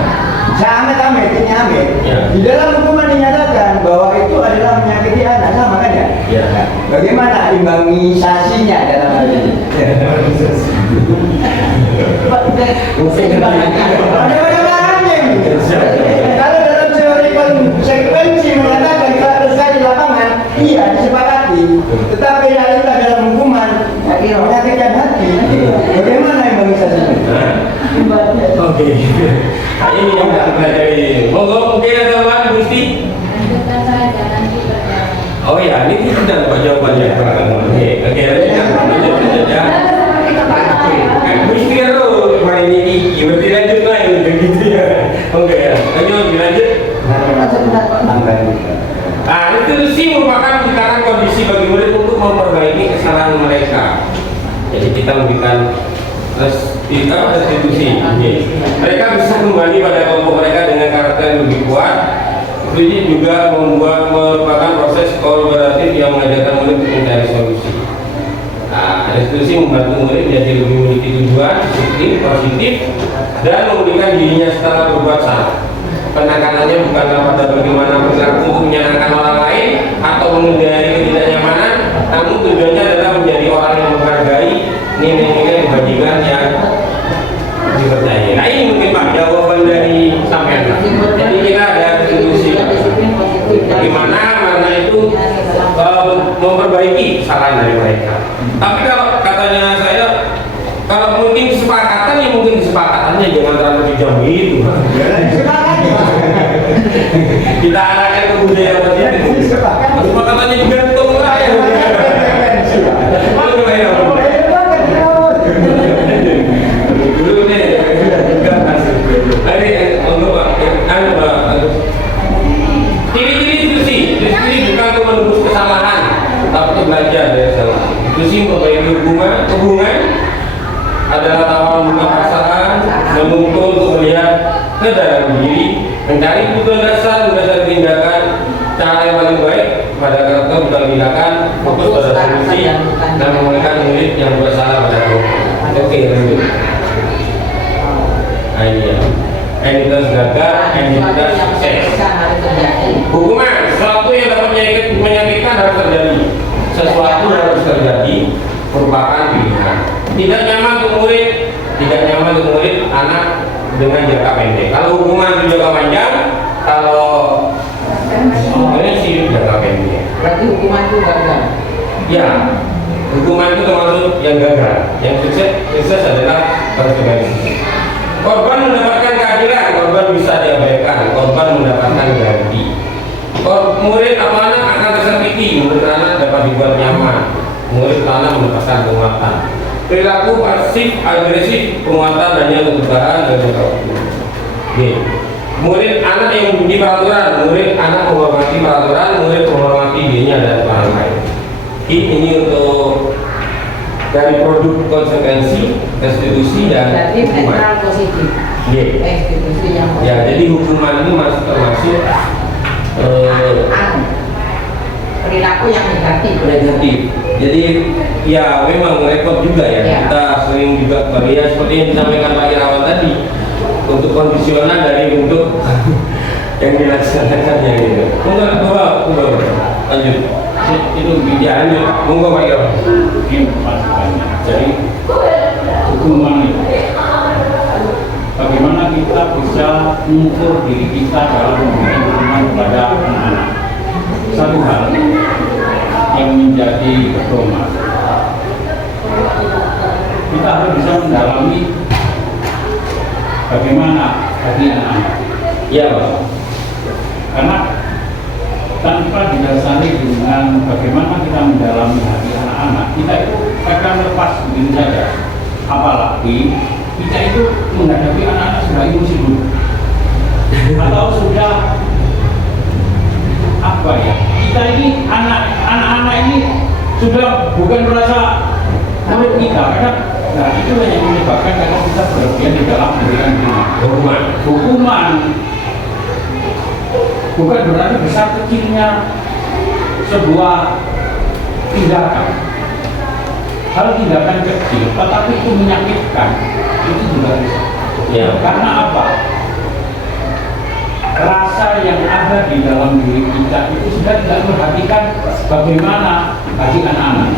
Saya amit ini amit. Ya. Di dalam hukuman dinyatakan bahwa itu adalah menyakiti anak, sama kan ya? Ya. Nah, bagaimana imbangisasinya dalam hal ini? Ada bagaimana ini? Kalau dalam teori konsekuensi menyatakan kalau terjadi di lapangan, iya disepakati. Tetapi realita dalam hukuman menyakitkan hati. Bagaimana imbangisasinya? oke. Ini yang kita pelajari. Monggo mungkin ada tambahan Gusti. Lanjutkan saja nanti pada. Oh ya, ini sudah Pak jawabannya. Oke, lanjut ya. Gusti Ro, main ini berarti lanjut lagi begitu ya. Oke ya. Lanjut. Nah, institusi merupakan tatanan kondisi bagi murid untuk memperbaiki kesalahan mereka. Jadi kita memberikan restitusi. Mereka bisa kembali pada kelompok mereka dengan karakter yang lebih kuat. Ini juga merupakan proses kolaboratif yang mengajarkan murid untuk mencari solusi. Nah, restitusi membantu murid menjadi lebih memiliki tujuan, disiplin, positif, dan memberikan dirinya setelah berbuat salah. Penekanannya bukanlah pada bagaimana perilaku untuk menyenangkan orang lain atau menghindari ketidaknyamanan, namun tujuannya adalah menjadi orang yang menghargai nilai-nilai kebajikan yang dipercayai. Nah, ini mungkin Pak jawaban dari sampean. Jadi kita ada diskusi bagaimana mana itu memperbaiki kesalahan dari mereka. Tapi kalau katanya saya, kalau mungkin kesepakatan ya mungkin kesepakatannya jangan terlalu dijam itu. Kita arahkan ke budaya positif. Kesepakatannya digantung lah ya. Dulu nih, ciri-ciri diskusi bukan untuk menembus kesalahan, tapi untuk belajar dari kesalahan. Diskusi memperbaiki hubungan adalah tawaran buka perasaan, menuntut untuk melihat ke dalam diri, mencari kebutuhan dasar berdasarkan tindakan. Cara yang paling baik pada karakter bukan tindakan, fokus pada solusi dan memulihkan murid yang bersalah pada kelompok. Oke, lanjut. Nah, ini ya. Entitas gagal, entitas sukses. Hukuman, sesuatu yang dapat menyakitkan harus terjadi. Sesuatu harus terjadi merupakan pilihan. Tidak nyaman untuk murid, anak dengan jangka pendek. Kalau hukuman itu jangka panjang, kalau ini sih jangka pendek. Berarti hukuman itu gagal. Ya, hukuman itu termasuk yang gagal. Yang sukses adalah konsekuensi. Korban mendapatkan keadilan, korban bisa diabaikan, korban mendapatkan ganti. Murid atau anak akan tersakiti, murid anak dapat dibuat nyaman, murid anak mendapatkan penguatan. Perilaku pasif agresif, penguatan hanya untuk bertahan dan waktu. Murid anak yang memiliki peraturan, murid anak menghormati peraturan, murid menghormati dirinya dan orang lain. Ini untuk dari produk konsekuensi, restitusi dan hukuman. Netral positif. Restitusi yang positif. Ya, jadi hukuman ini termasuk perilaku yang negatif. Jadi ya memang repot juga ya. Ya. Kita sering juga ya seperti yang disampaikan Pak Irawan tadi, untuk kondisional dari untuk yang dilaksanakannya gitu. Monggo lanjut. Itu Ya lanjut. Monggo Pak Irawan. ini masukannya. Jadi hukuman itu, bagaimana kita bisa mengukur diri kita dalam memberikan hukuman kepada anak-anak. Satu hal yang menjadi pedoman, kita harus bisa mendalami bagaimana hati anak-anak. Iya Pak. Karena tanpa didasari dengan bagaimana kita mendalami hati anak-anak, kita itu akan lepas begitu saja. Apalagi kita itu menghadapi anak-anak sudah emosi dulu, atau sudah apa ya? Kita ini anak-anak ini sudah bukan merasa murid kita, karena nah itu yang menyebabkan karena kita berlebihan di dalam memberikan hukuman. Bukan berarti besar kecilnya sebuah tindakan. Hal tindakan kecil, tetapi itu menyakitkan, itu juga bisa. Ya. Karena apa? Rasa yang ada di dalam diri kita itu sudah tidak memperhatikan bagaimana bagi anak-anak.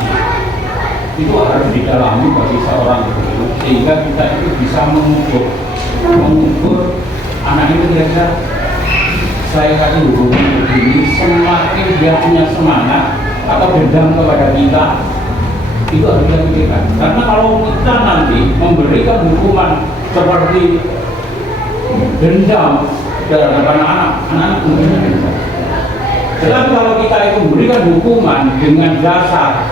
Itu harus didalami bagi seorang guru, sehingga kita itu bisa mengukur anak itu kira-kira saya kasih hubungan begini, semakin dia punya semangat atau dendam kepada kita, itu harus kita pikirkan. Karena kalau kita nanti memberikan hukuman seperti dendam terhadap anak-anak mungkin dendam. Tetapi kalau kita itu memberikan hukuman dengan dasar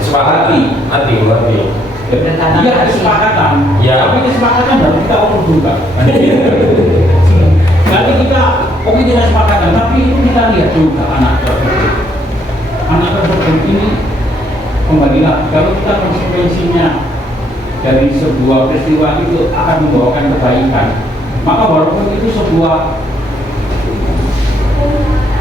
Kesepakatan hati. iya kesepakatan, Ya. tapi kesepakatan harus kita ukur juga. Nanti kita oke kita sepakatan, tapi itu kita lihat juga anak tersebut ini kembalilah kalau kita konsekuensinya dari sebuah peristiwa itu akan membawakan kebaikan, maka walaupun itu sebuah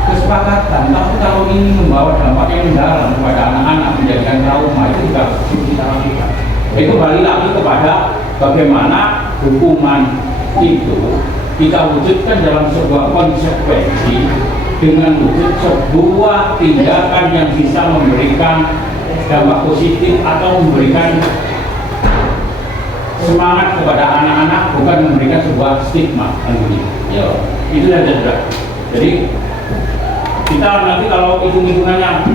kesepakatan, tapi kalau ini membawa dampak yang mendalam kepada anak-anak, menjadikan trauma, itu juga harus kita lakukan. Itu kembali lagi kepada bagaimana hukuman itu kita wujudkan dalam sebuah konsekuensi dengan wujud sebuah tindakan yang bisa memberikan dampak positif atau memberikan semangat kepada anak-anak, bukan memberikan sebuah stigma. Ya, itu saja sudah. Jadi kita nanti kalau hitung-hitungannya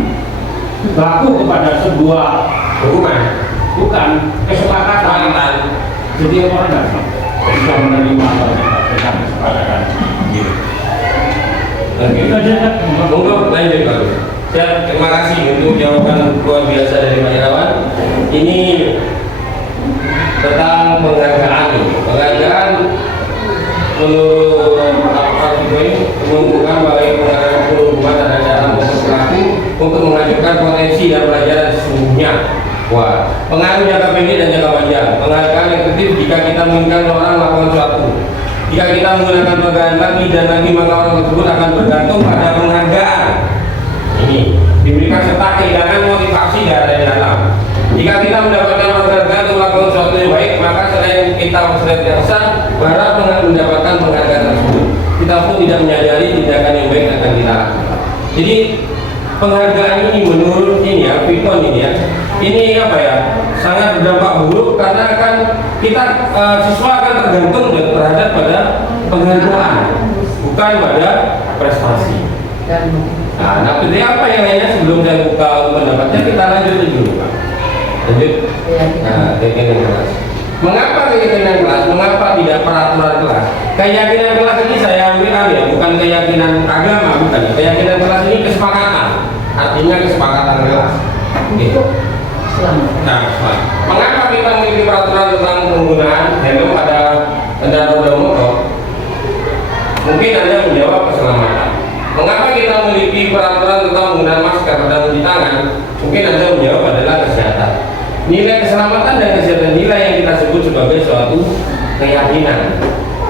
baku kepada sebuah Hukuman. bukan kesepakatan, jadi orang tidak bisa menerima atau tidak kesepakatan. Oke. Itu aja. Monggo lanjut Pak. Ya, terima kasih untuk jawaban luar biasa dari Pak Irawan. Ini tentang penghargaan. Penghargaan menurut apa ini menunjukkan bahwa penghargaan perhubungan ada dalam pelaku untuk mengajukan potensi dan pelajaran sesungguhnya. Wah, pengaruh jangka pendek dan jangka panjang. Penghargaan efektif jika kita menginginkan orang melakukan sesuatu. Jika kita menggunakan penghargaan lagi dan lagi, maka orang tersebut akan bergantung pada penghargaan. Ini diberikan serta kehilangan motivasi dari dalam. Jika kita mendapatkan penghargaan untuk melakukan sesuatu yang baik, maka selain kita senantiasa berharap mendapatkan penghargaan tersebut, kita pun tidak menyadari tindakan yang baik akan kita lakukan. Jadi penghargaan ini menurut ini ya, Vicon ini ya, ini apa ya, sangat berdampak buruk karena kan kita siswa akan tergantung terhadap pada penghargaan, bukan pada prestasi. Nah, jadi apa yang lainnya sebelum saya buka pendapatnya, kita lanjut dulu Pak. Lanjut. Nah, keyakinan kelas. Mengapa keyakinan kelas? Mengapa tidak peraturan kelas? Keyakinan kelas ini saya ambil ya, bukan keyakinan agama, bukan. Keyakinan kelas ini kesepakatan, artinya kesepakatan kelas. Gitu. Nah, mengapa kita memiliki peraturan tentang penggunaan helm pada kendaraan roda motor? Mungkin Anda menjawab keselamatan. Mengapa kita memiliki peraturan tentang penggunaan masker dan mencuci tangan? Mungkin Anda menjawab adalah kesehatan. Nilai keselamatan dan kesehatan, nilai yang kita sebut sebagai suatu keyakinan.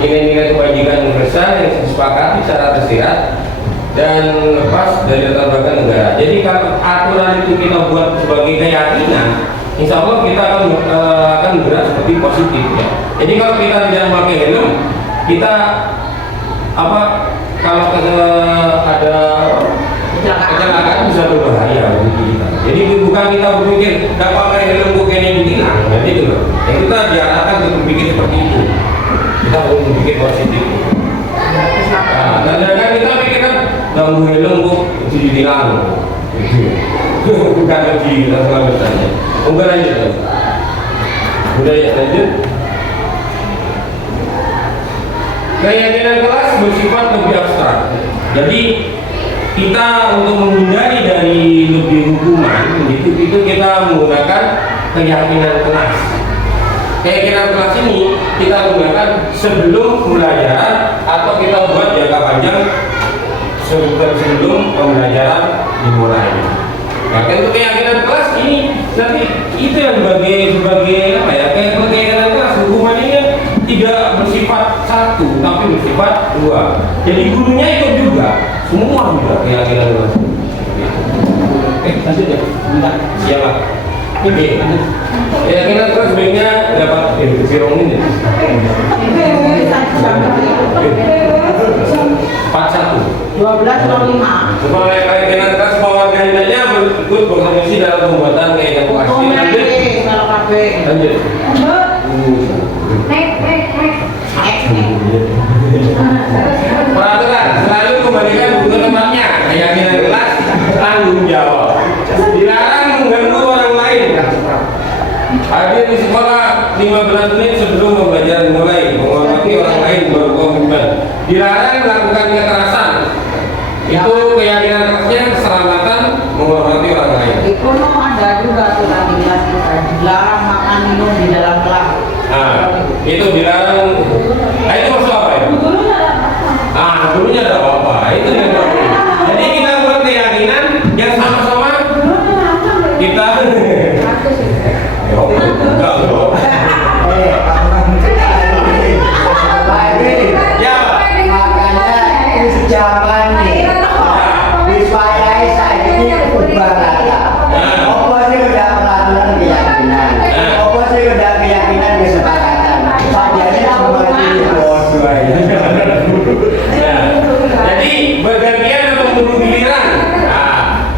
Nilai-nilai kebajikan universal yang disepakati secara tersirat dan lepas dari latar belakang negara. Jadi kalau aturan itu kita buat sebagai keyakinan, insya Allah kita akan bergerak seperti positif ya. Jadi kalau kita tidak memakai helm, kita kalau ada kecelakaan bisa berbahaya bagi kita. Jadi bukan kita berpikir tidak pakai helm kok kayaknya ditilang, jadi itu loh. Yang kita diarahkan untuk berpikir seperti itu. Kita harus berpikir positif. Nah, kadang-kadang kita pikirkan nggak mau helm kok ditilang, bukan lagi kita selamat saja. Enggak lanjut. Udah ya lanjut. Keyakinan kelas bersifat lebih abstrak. Jadi kita untuk menghindari dari lebih hukuman itu kita menggunakan keyakinan kelas. Keyakinan kelas ini kita gunakan sebelum pembelajaran atau kita buat jangka panjang sebelum pembelajaran dimulai. Nah, untuk keyakinan kelas ini nanti itu yang sebagai apa ya? Keyakinan kelas hukuman ini tidak bersifat satu tapi bersifat dua. Jadi gurunya ikut juga, semua juga keyakinan kelas. Lanjut ya, bentar. Siapa? Oke, keyakinan kelas sebenarnya dapat firong ini. 41 1205. Supaya keyakinan kelas warga Indonesia berikut berkontribusi dalam pembuatan keyakinan kelas. Lanjut. Peraturan selalu kembalikan buku tempatnya. Keyakinan kelas tanggung jawab. Dilarang mengganggu orang lain. Hadir di sekolah 15 menit sebelum pembelajaran dimulai. Menghormati orang lain berkomitmen. Dilarang melakukan kekerasan. Itu keyakinan kelasnya keselamatan menghormati orang lain. Itu ada juga tuh di kelas kita. Dilarang makan minum di dalam kelas. Nah, itu dilarang. Nah, itu maksud apa ya? Gurunya ada apa? Itu yang penting. Jadi kita buat keyakinan yang sama-sama kita. Enggak loh. Ya. Makanya ini sejaman nih. Wiswayai saat ini ubah rata. Apa sih udah peraturan keyakinan? Apa sih udah keyakinan kesepakatan? Sajanya semua ini bodoh aja. Jadi bergantian atau menunggu giliran?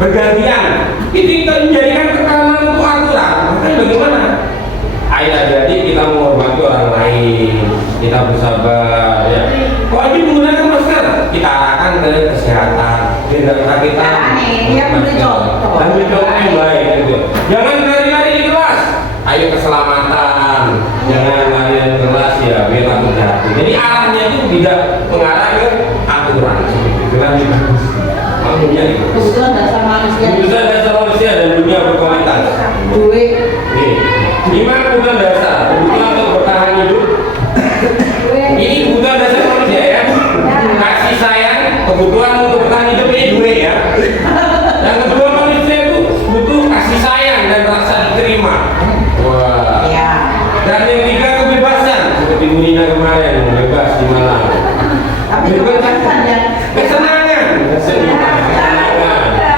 Bergantian. Ini menjadikan tekanan untuk aturan. Maka bagaimana? Jadi kita menghormati orang lain, kita bersabar. Ya. Kalau ini menggunakan masker, kita arahkan ke kesehatan. Tidak usah kita ambil contoh yang baik. Gitu. Jangan lari-lari di kelas. Ayo keselamatan. Jangan lari di kelas ya, biar takut jatuh. Jadi arahnya itu tidak mengarah ke aturan. Seperti itu. Maksudnya itu. Kebutuhan dasar manusia. Kebutuhan dasar manusia dan dunia berkualitas. Duit. Nih, 5 kebutuhan dasar. Kebutuhan untuk bertahan hidup. Ini kebutuhan dasar manusia ya. Kasih sayang, kebutuhan untuk bertahan hidup ini duit ya. Yang kedua manusia itu butuh kasih sayang dan rasa diterima. Wah. Ya. Dan yang ketiga kebebasan. Seperti Bu Nina kemarin bebas di Malang. Tapi kebebasan ya. Kesenangan.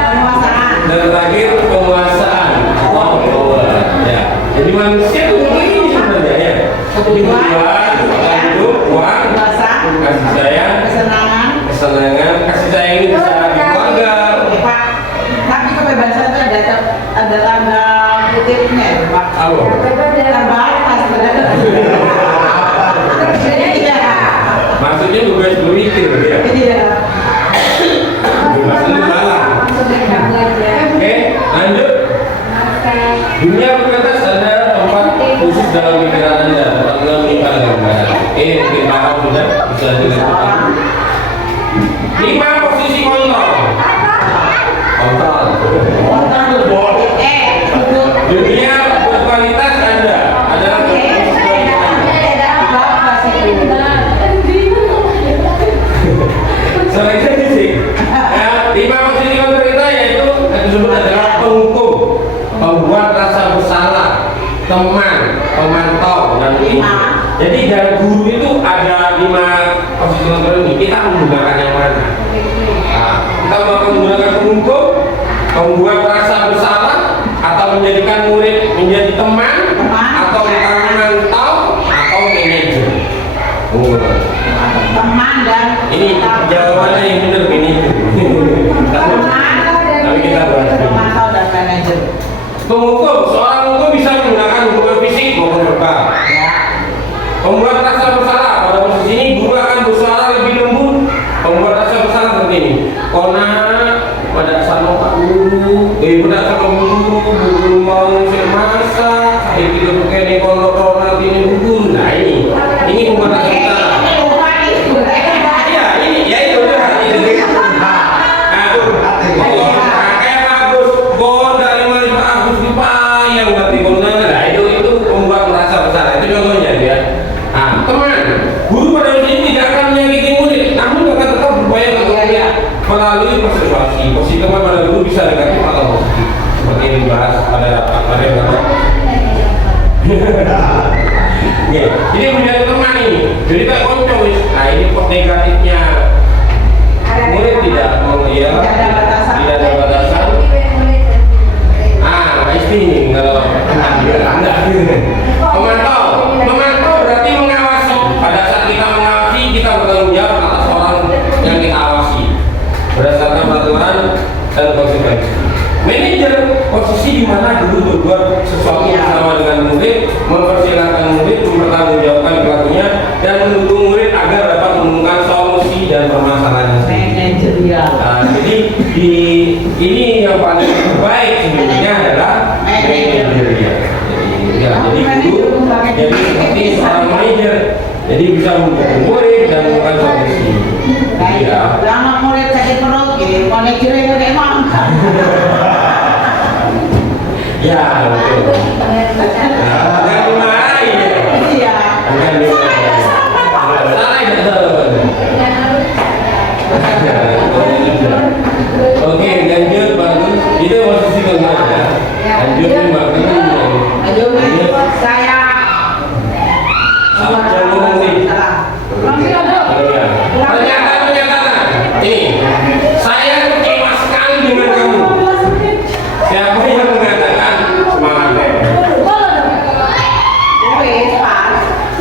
Penguasaan. Dan terakhir penguasaan. Ya. Jadi manusia itu ini sebenarnya ya. Kebutuhan, hidup, uang, kasih sayang, kesenangan, kasih sayang ini bisa di keluarga. Pak, tapi kebebasan itu ada tanda kutipnya ya, Pak. Halo. Terbatas Iya. Maksudnya bebas berpikir ya. Iya. Bebas malam. Oke, lanjut. Dunia berbatas ada tempat khusus dalam pikiran Anda, tempat Anda menimpa gambaran. Oke, mungkin paham sudah bisa dilanjutkan. 5 posisi kontrol. Kontrol. Dunia berkualitas Anda adalah posisi seleksi fisik. 5 posisi kontrol kita yaitu yang disebut adalah penghukum, pembuat rasa bersalah, teman, pemantau, dan ini. Jadi dari guru itu ada 5 posisi kontrol ini. Kita menggunakan yang mana? Nah, kita mau menggunakan penghukum, membuat rasa bersalah, atau menjadikan murid menjadi teman, atau memantau, atau manajer. Teman dan Ini jawabannya yang benar ini. Tapi kita bahas dulu. pemantau dan manajer. Penghukum, seorang hukum bisa menggunakan hukuman fisik maupun verbal. Ya. Membuat rasa bersalah, pada posisi ini guru akan bersuara lebih lembut. Membuat rasa bersalah seperti ini. Kona pada sana Pak Guru, pada sana guru mau saya masak, saya tidak pakai kono nanti ini guru. Nah ini membuat rasa bersalah. Iya, ini ya itu udah ini. Kayak bagus, bon dari mana Pak Agus dipayang berarti kono. Nah itu membuat rasa bersalah. Itu contohnya ya. Nah, teman, guru pada ini tidak akan menyakiti murid, namun akan tetap berupaya melalui observasi. Posisi teman pada guru bisa negatif atau positif, seperti yang dibahas pada rapat yang lalu. Ya, jadi menjadi teman ini, jadi tak konco. Nah ini negatifnya murid tidak mengira, tidak ada batasan. Ah, ini kalau memantau berarti mengawasi. Pada saat kita mengawasi, kita bertanggung jawab atas orang yang kita awasi berdasarkan peraturan dan konsekuensi. Manajer, posisi di mana guru berbuat sesuatu bersama dengan murid, mempersilahkan murid mempertanggungjawabkan perilakunya dan mendukung murid agar dapat menemukan solusi dan permasalahan. Manajerial. Nah, jadi ini yang paling terbaik sebenarnya adalah manajer. Jadi guru jadi seperti seorang manajer, jadi bisa mendukung murid dan menemukan solusi. Ya. Lama murid sakit perut, manajernya memang. Ya, betul. Nah, jangan dimarahi. Iya. Jangan dimarahi. Salah betul. Oke, lanjut bagus. Itu posisi kedua ya. Lanjut nih bagus. Lanjut saya. Pernyataan. Ini saya kecewa sekali dengan kamu. Siapa yang mengatakan semangat deh?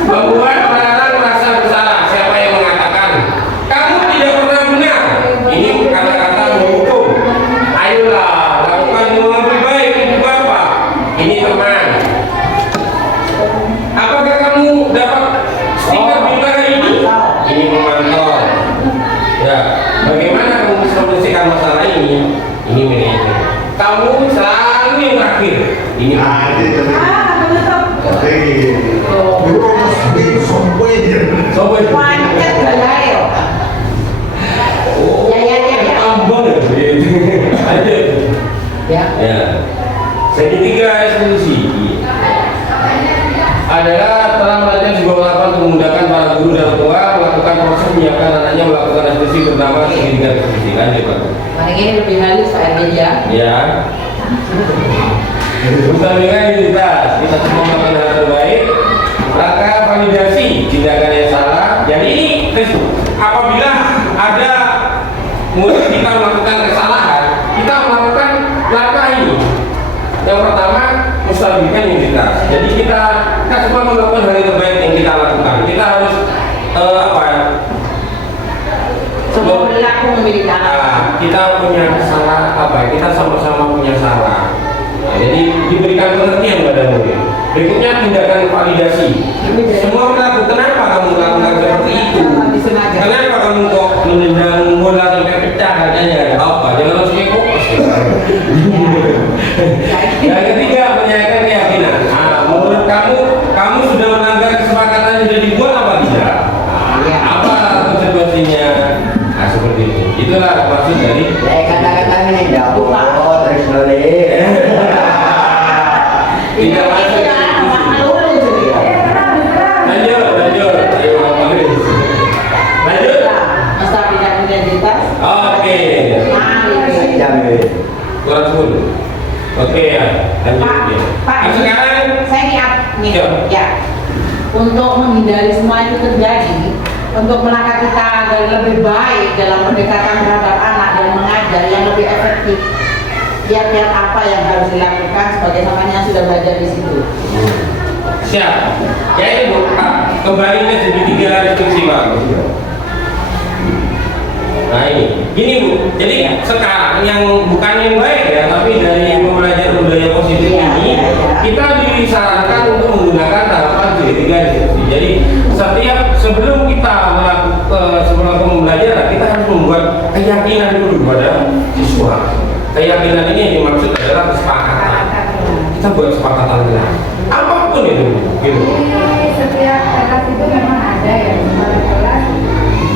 Membuat orang merasa bersalah. Siapa yang mengatakan? Kamu tidak pernah benar. Ini kata-kata menghukum. Ayolah, lakukan yang lebih baik untuk Bapak. Ini teman. Apakah kamu dapat stiker bintang ini? Ini memantau. Ya, bagaimana kamu bisa menyelesaikan masalah ini? Ini manajer. Kamu selalu yang terakhir. Ini sobat. Pancet gaya. Oh, tambah aja. Ya. Ya. Segitiga eksekusi adalah telah melakukan sebuah ulapan untuk memudahkan para guru dan tua melakukan proses menyiapkan anaknya melakukan eksekusi bernama segitiga eksekusi. Lanjut Pak. Paling ini lebih halus Pak ya. Ya. Utamakan identitas. Kita semua melakukan hal terbaik. Langkah validasi tindakan yang salah. Jadi ini apabila ada murid kita melakukan kesalahan, kita melakukan langkah ini. Yang pertama, menstabilkan identitas. Jadi kita semua melakukan hal yang terbaik yang kita lakukan. Kita harus Semua perilaku memiliki anak. kita punya salah kita sama-sama punya salah. Nah, jadi diberikan pengertian pada murid. Berikutnya tindakan validasi. Semua pelaku, kenapa kamu melakukan seperti itu? Kenapa kamu kok menendang bola sampai pecah katanya? Apa? Jangan langsung fokus. Yang ketiga, menyatakan keyakinan. Nah, menurut kamu sudah melanggar kesepakatan yang sudah dibuat apa tidak? Apa konsekuensinya? Nah, seperti itu. Itulah maksud dari Kata-kata ini jauh, terus nulis. tidak masuk. Lanjut. Ayo, lanjut. Menstabilkan identitas. Oke. Jamin. Kurang 10. Oke ya. Lanjut. Ya. Pak, Nah, sekarang saya nih, Iya. ya. Untuk menghindari semua itu terjadi, untuk melangkah kita agar lebih baik dalam pendekatan terhadap anak, kiat-kiat apa yang harus dilakukan sebagai yang sudah belajar di situ. Siap. Ya ini Bu, kembali ke segitiga restriksi Pak. Nah ini Bu. Jadi sekarang yang bukan yang baik ya, tapi dari pembelajaran budaya positif ini kita disarankan untuk menggunakan tahapan segitiga restriksi. Jadi setiap sebelum kita melakukan sebelum pembelajaran kita harus membuat keyakinan dulu pada siswa. Keyakinan ini yang dimaksud adalah kesepakatan. Kita buat kesepakatan dengan apapun itu, gitu. Di setiap kelas itu memang ada ya kepala kelas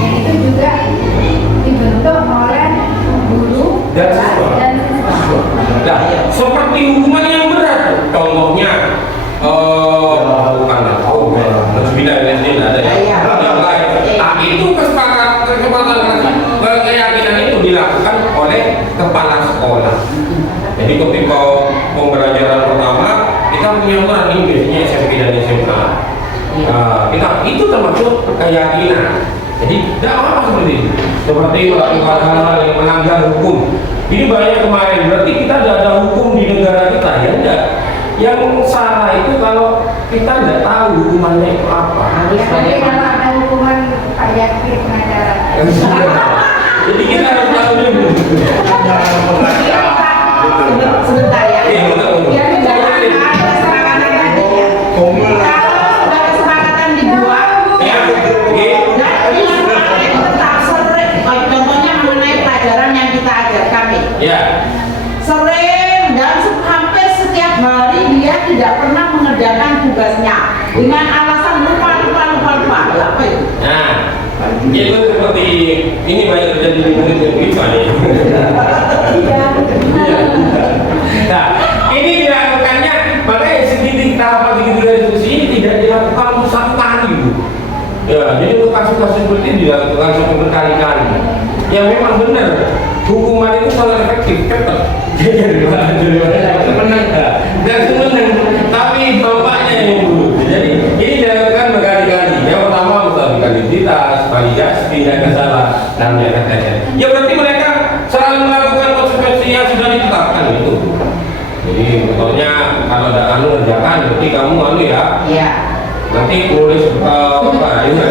yang itu juga dibentuk oleh guru Dan siswa. Nah, seperti hukuman yang berat, contohnya bukan berbeda ada ya. Yang lain. Nah, itu kesepakatan keyakinan itu dilakukan oleh kepala sekolah. Jadi ketika pembelajaran pertama kita punya peran ini biasanya SMP dan SMA. Kita itu termasuk keyakinan. Jadi tidak apa seperti itu. Seperti melakukan hal-hal yang melanggar hukum. Ini banyak kemarin. Berarti kita tidak ada hukum di negara kita ya enggak. Yang salah itu kalau kita tidak tahu hukumannya itu apa. Jadi kalau ada hukuman kayak pengacara. Jadi kita harus tahu dulu. Sebentar ya. Biar ada kesepakatan tadi ya. Kalau sudah kesepakatan dibuat, tetap sering. Contohnya mengenai pelajaran yang kita ajarkan nih. Ya. Sering dan hampir setiap hari dia tidak pernah mengerjakan tugasnya dengan alasan lupa. Apa itu? Nah, itu seperti ini banyak terjadi di murid yang bisa nih. Nah, ini dilakukannya makanya tahapan segitiga diskusi ini tidak dilakukan untuk satu kali Bu. Ya, jadi untuk kasus-kasus seperti ini dilakukan sampai berkali-kali. Yang memang benar hukuman itu sangat efektif, cepat. Jadi menang dan menang. Tapi bapaknya yang dulu. Jadi ini dilakukan berkali-kali. Yang pertama menstabilkan identitas, validasi tidak salah dan yang lainnya. Ya berarti mereka selalu melakukan konsekuensi yang sudah ditetapkan itu. Jadi contohnya kalau ada ngerjakan, berarti kamu ya. Iya. Nanti nulis apa? Itu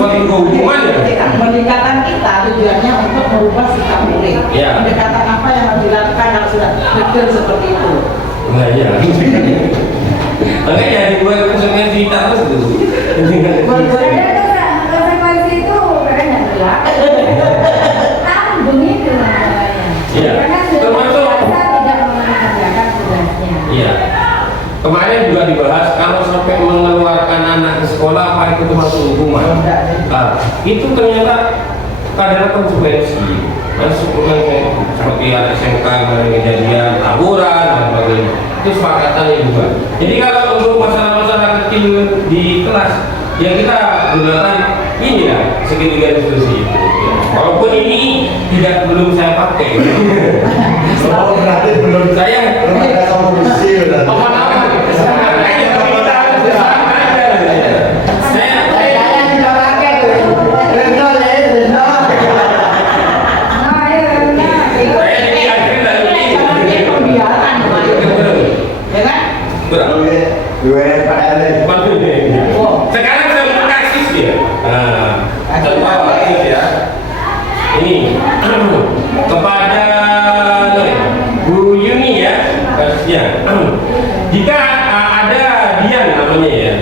suatu hukuman ya. Pendekatan kita tujuannya untuk merubah sikap murid. Ya. Pendekatan apa yang harus dilakukan kalau sudah detail seperti itu. Nah iya. Makanya dibuat konsekuensi terus itu. Konsekuensi itu keren nggak jelas. Tanggung itu namanya. Iya. Karena Termasuk. tidak mengerjakan tugasnya. Iya. Kemarin juga dibahas kalau sampai mengeluarkan anak ke sekolah apa itu termasuk hukuman. Nah, itu ternyata ada konsekuensi. Masuk seperti ada SMK kemarin kejadian taburan dan sebagainya. Itu sepakatannya juga. Jadi kalau untuk masalah-masalah kecil di kelas yang kita gunakan ini ya segitiga diskusi itu. Ya. Walaupun ini belum saya pakai. Oh, berarti belum Saya ada solusi berarti. Sekarang saya mau kasus ya. Contoh kasus ya. Ini kepada Bu Yuni ya kasusnya. Jika ada Dian namanya ya,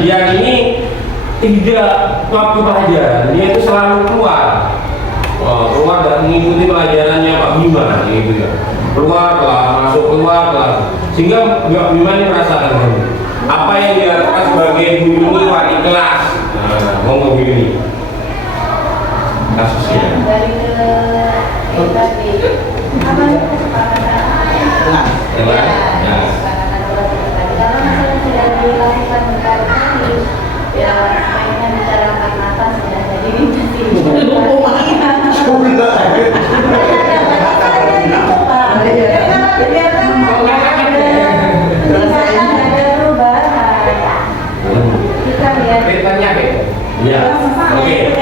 Dian ini tidak waktu pelajaran, dia itu selalu keluar dan mengikuti pelajarannya Pak Bima gitu ya. Keluar masuk keluar sehingga Mbak Bima ini merasakan apa yang dilakukan sebagai Bu Yuni wali kelas. Monggo Bu Yuni kasusnya. Dari ke tadi apa kesepakatan? Ya. Kalau misalnya tidak dilakukan berkali-kali, ya baiknya bicara angkat atas ya. Jadi ini Ya, oke.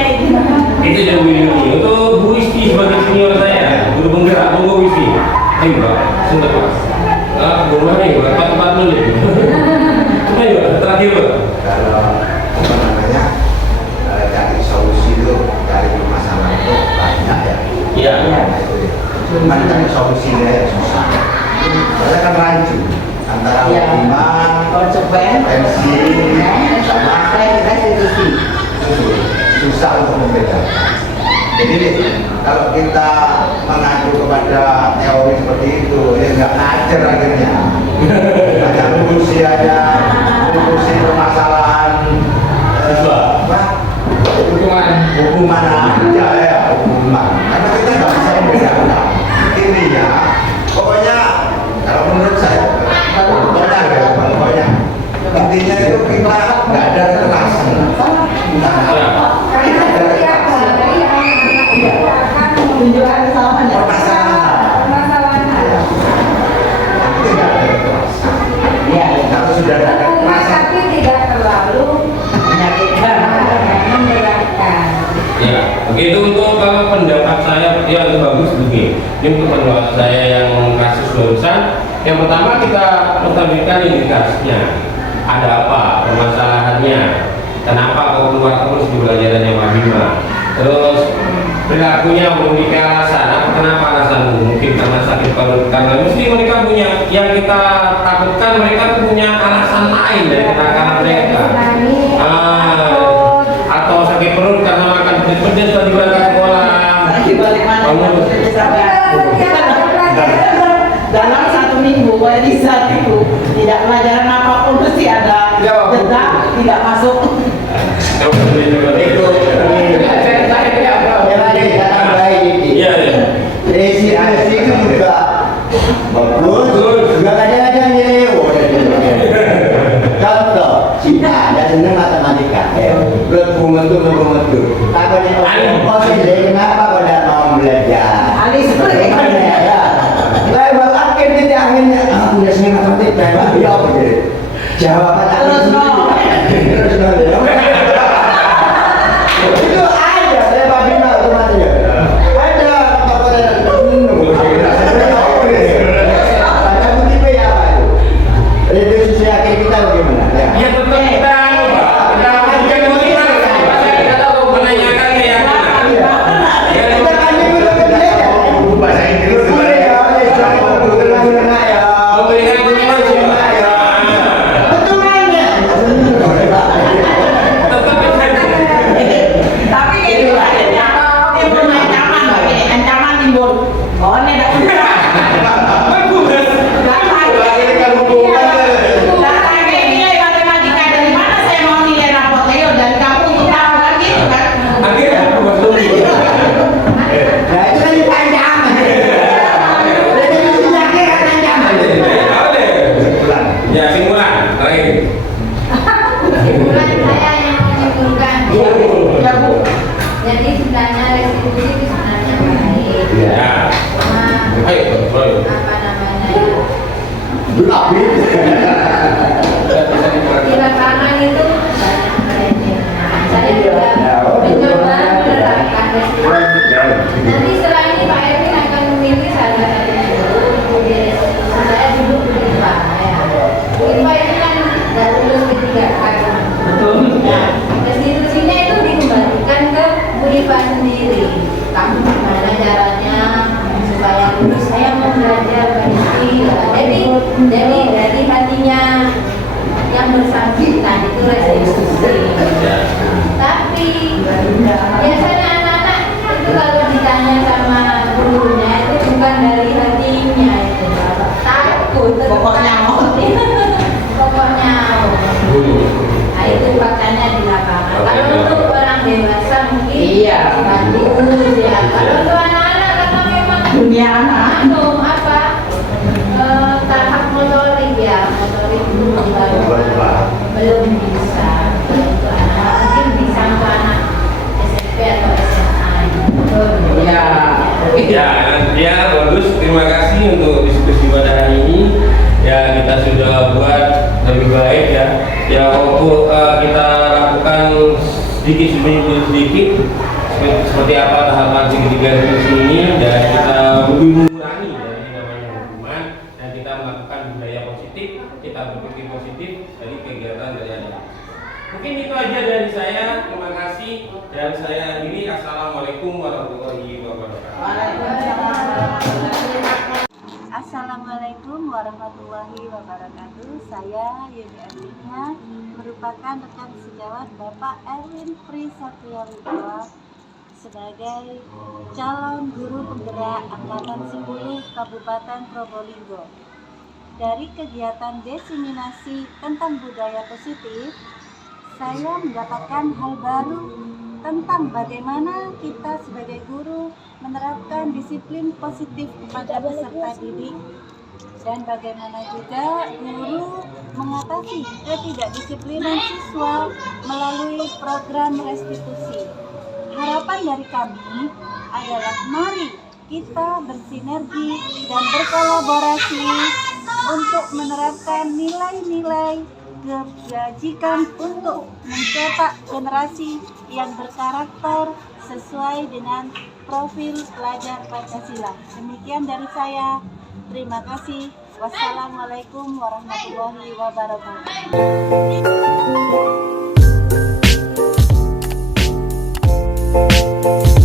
Itu yang Bu Yuni. Untuk Bu Isti sebagai senior saya, guru penggerak, monggo Bu Isti. Ayo Pak, sudah Pak. Rumahnya Pak, 4 menit. Ayo Pak, terakhir Pak. Kalau apa namanya cari solusi itu, cari masalah itu banyak ya. Iya. Cuman cari solusinya ya susah. Soalnya kan rancu antara hukuman, konsekuensi, sama restitusi. Susah untuk membedakan. Jadi kalau kita mengacu kepada teori seperti itu, ya nggak ngajar akhirnya. Hanya ngurusi permasalahan hukuman aja ya, hukuman. Karena kita nggak bisa membedakan. Intinya, pokoknya kalau menurut saya, pokoknya intinya itu kita nggak ada kekerasan. Tunjukkan kesalahan ya. Permasalahan. Itu nggak ada kekerasan. Iya. Kalau sudah ada kekerasan, Tapi tidak terlalu Menyakitkan. memberatkan. Ya, begitu untuk kalau pendapat saya ya itu bagus begini. Ini untuk pendapat saya yang kasus barusan. Yang pertama kita menerbitkan indikasinya. Ada apa permasalahannya? Kenapa kok keluar terus di pelajarannya Mahima? Terus perilakunya memiliki alasan. Kenapa alasan? Mungkin karena sakit perut. Karena mesti mereka punya yang kita takutkan mereka punya alasan lain dari kenakalan mereka. Atau sakit perut karena makan pedes tadi berangkat sekolah. Dalam 1 minggu Elisa itu tidak pelajaran apapun mesti ada jeda tidak masuk. Iya, iya. Resistensi itu juga bagus, juga kadang-kadang nyewa. Contoh, si A ada seneng matematika, berhubungan tuh. Takutnya oh sih, kenapa kau tidak mau belajar? Ali seperti Ya, lewat akhir titik akhirnya, udah seneng matematika, ya begitu. Jawaban Terus no. Terus no. Itu ada, saya babi mal otomatis. Ada ada bukti ya apa itu? Restitusi akhir kita bagaimana? Ya tetap kita menanyakan keyakinan. Ya, Kita kan bahasa Inggris memberikan dukungan jiwa. betul aja. Tetap tapi itu akhirnya timbul ancaman, ancaman timbul. Oh ini ada nilai matematika dari mana saya mau nilai rapotnya dari kamu untuk tahu kan gitu kan? akhirnya berubah dulu. Nah itu kan dipanjang. Restitusi akhir kan ancaman. Ya, simpulan terakhir. Kesimpulan saya yang menyimpulkan. Ya Bu. Jadi sebenarnya restitusi itu sebenarnya baik. Ya. Cuma Ayo, boleh. apa namanya? Tapi Di lapangan itu banyak kerennya. Saya juga mencoba menerapkan restitusi. Nanti setelah ini Pak Erwin akan memilih salah satu guru di restitusi. Saya duduk di Pak ya. Bu Ipa ini kan nggak lulus ketiga kan. Nah, restitusinya itu dikembalikan ke Bu Ipa sendiri. Kamu gimana caranya supaya lulus? Saya mau belajar berhenti. Jadi dari hatinya yang bersangkutan itu restitusi. Tapi biasanya anak-anak itu kalau ditanya sama gurunya itu bukan dari hatinya itu takut, tetap Pokoknya mau. takut. Pokoknya mau. Nah itu faktanya di lapangan. Kalau untuk orang dewasa mungkin Iya. bagus ya. Kalau untuk anak-anak karena memang Dunia anak. tahap motorik ya, motorik itu belum bisa. Untuk anak mungkin bisa untuk anak SMP atau SMA. Ya. Ya, ya bagus. Terima kasih untuk diskusi pada hari ini. Ya, kita sudah buat lebih baik ya. Ya, waktu kita lakukan sedikit demi sedikit seperti apa tahapan segitiga diskusi ini dan kita lebih mengurangi dari namanya berpikir positif dari kegiatan dari Anda. Mungkin itu aja dari saya. Terima kasih dan saya akhiri. Assalamualaikum warahmatullahi wabarakatuh. Assalamualaikum warahmatullahi wabarakatuh. Saya Yudi Andina, merupakan rekan sejawat Bapak Erwin Pri Satrio Wibowo sebagai calon guru penggerak Angkatan 10 Kabupaten Probolinggo. Dari kegiatan diseminasi tentang budaya positif, saya mendapatkan hal baru tentang bagaimana kita sebagai guru menerapkan disiplin positif kepada peserta didik dan bagaimana juga guru mengatasi ketidakdisiplinan siswa melalui program restitusi. Harapan dari kami adalah mari kita bersinergi dan berkolaborasi untuk menerapkan nilai-nilai kebajikan untuk mencetak generasi yang berkarakter sesuai dengan profil pelajar Pancasila. Demikian dari saya. Terima kasih. Wassalamualaikum warahmatullahi wabarakatuh.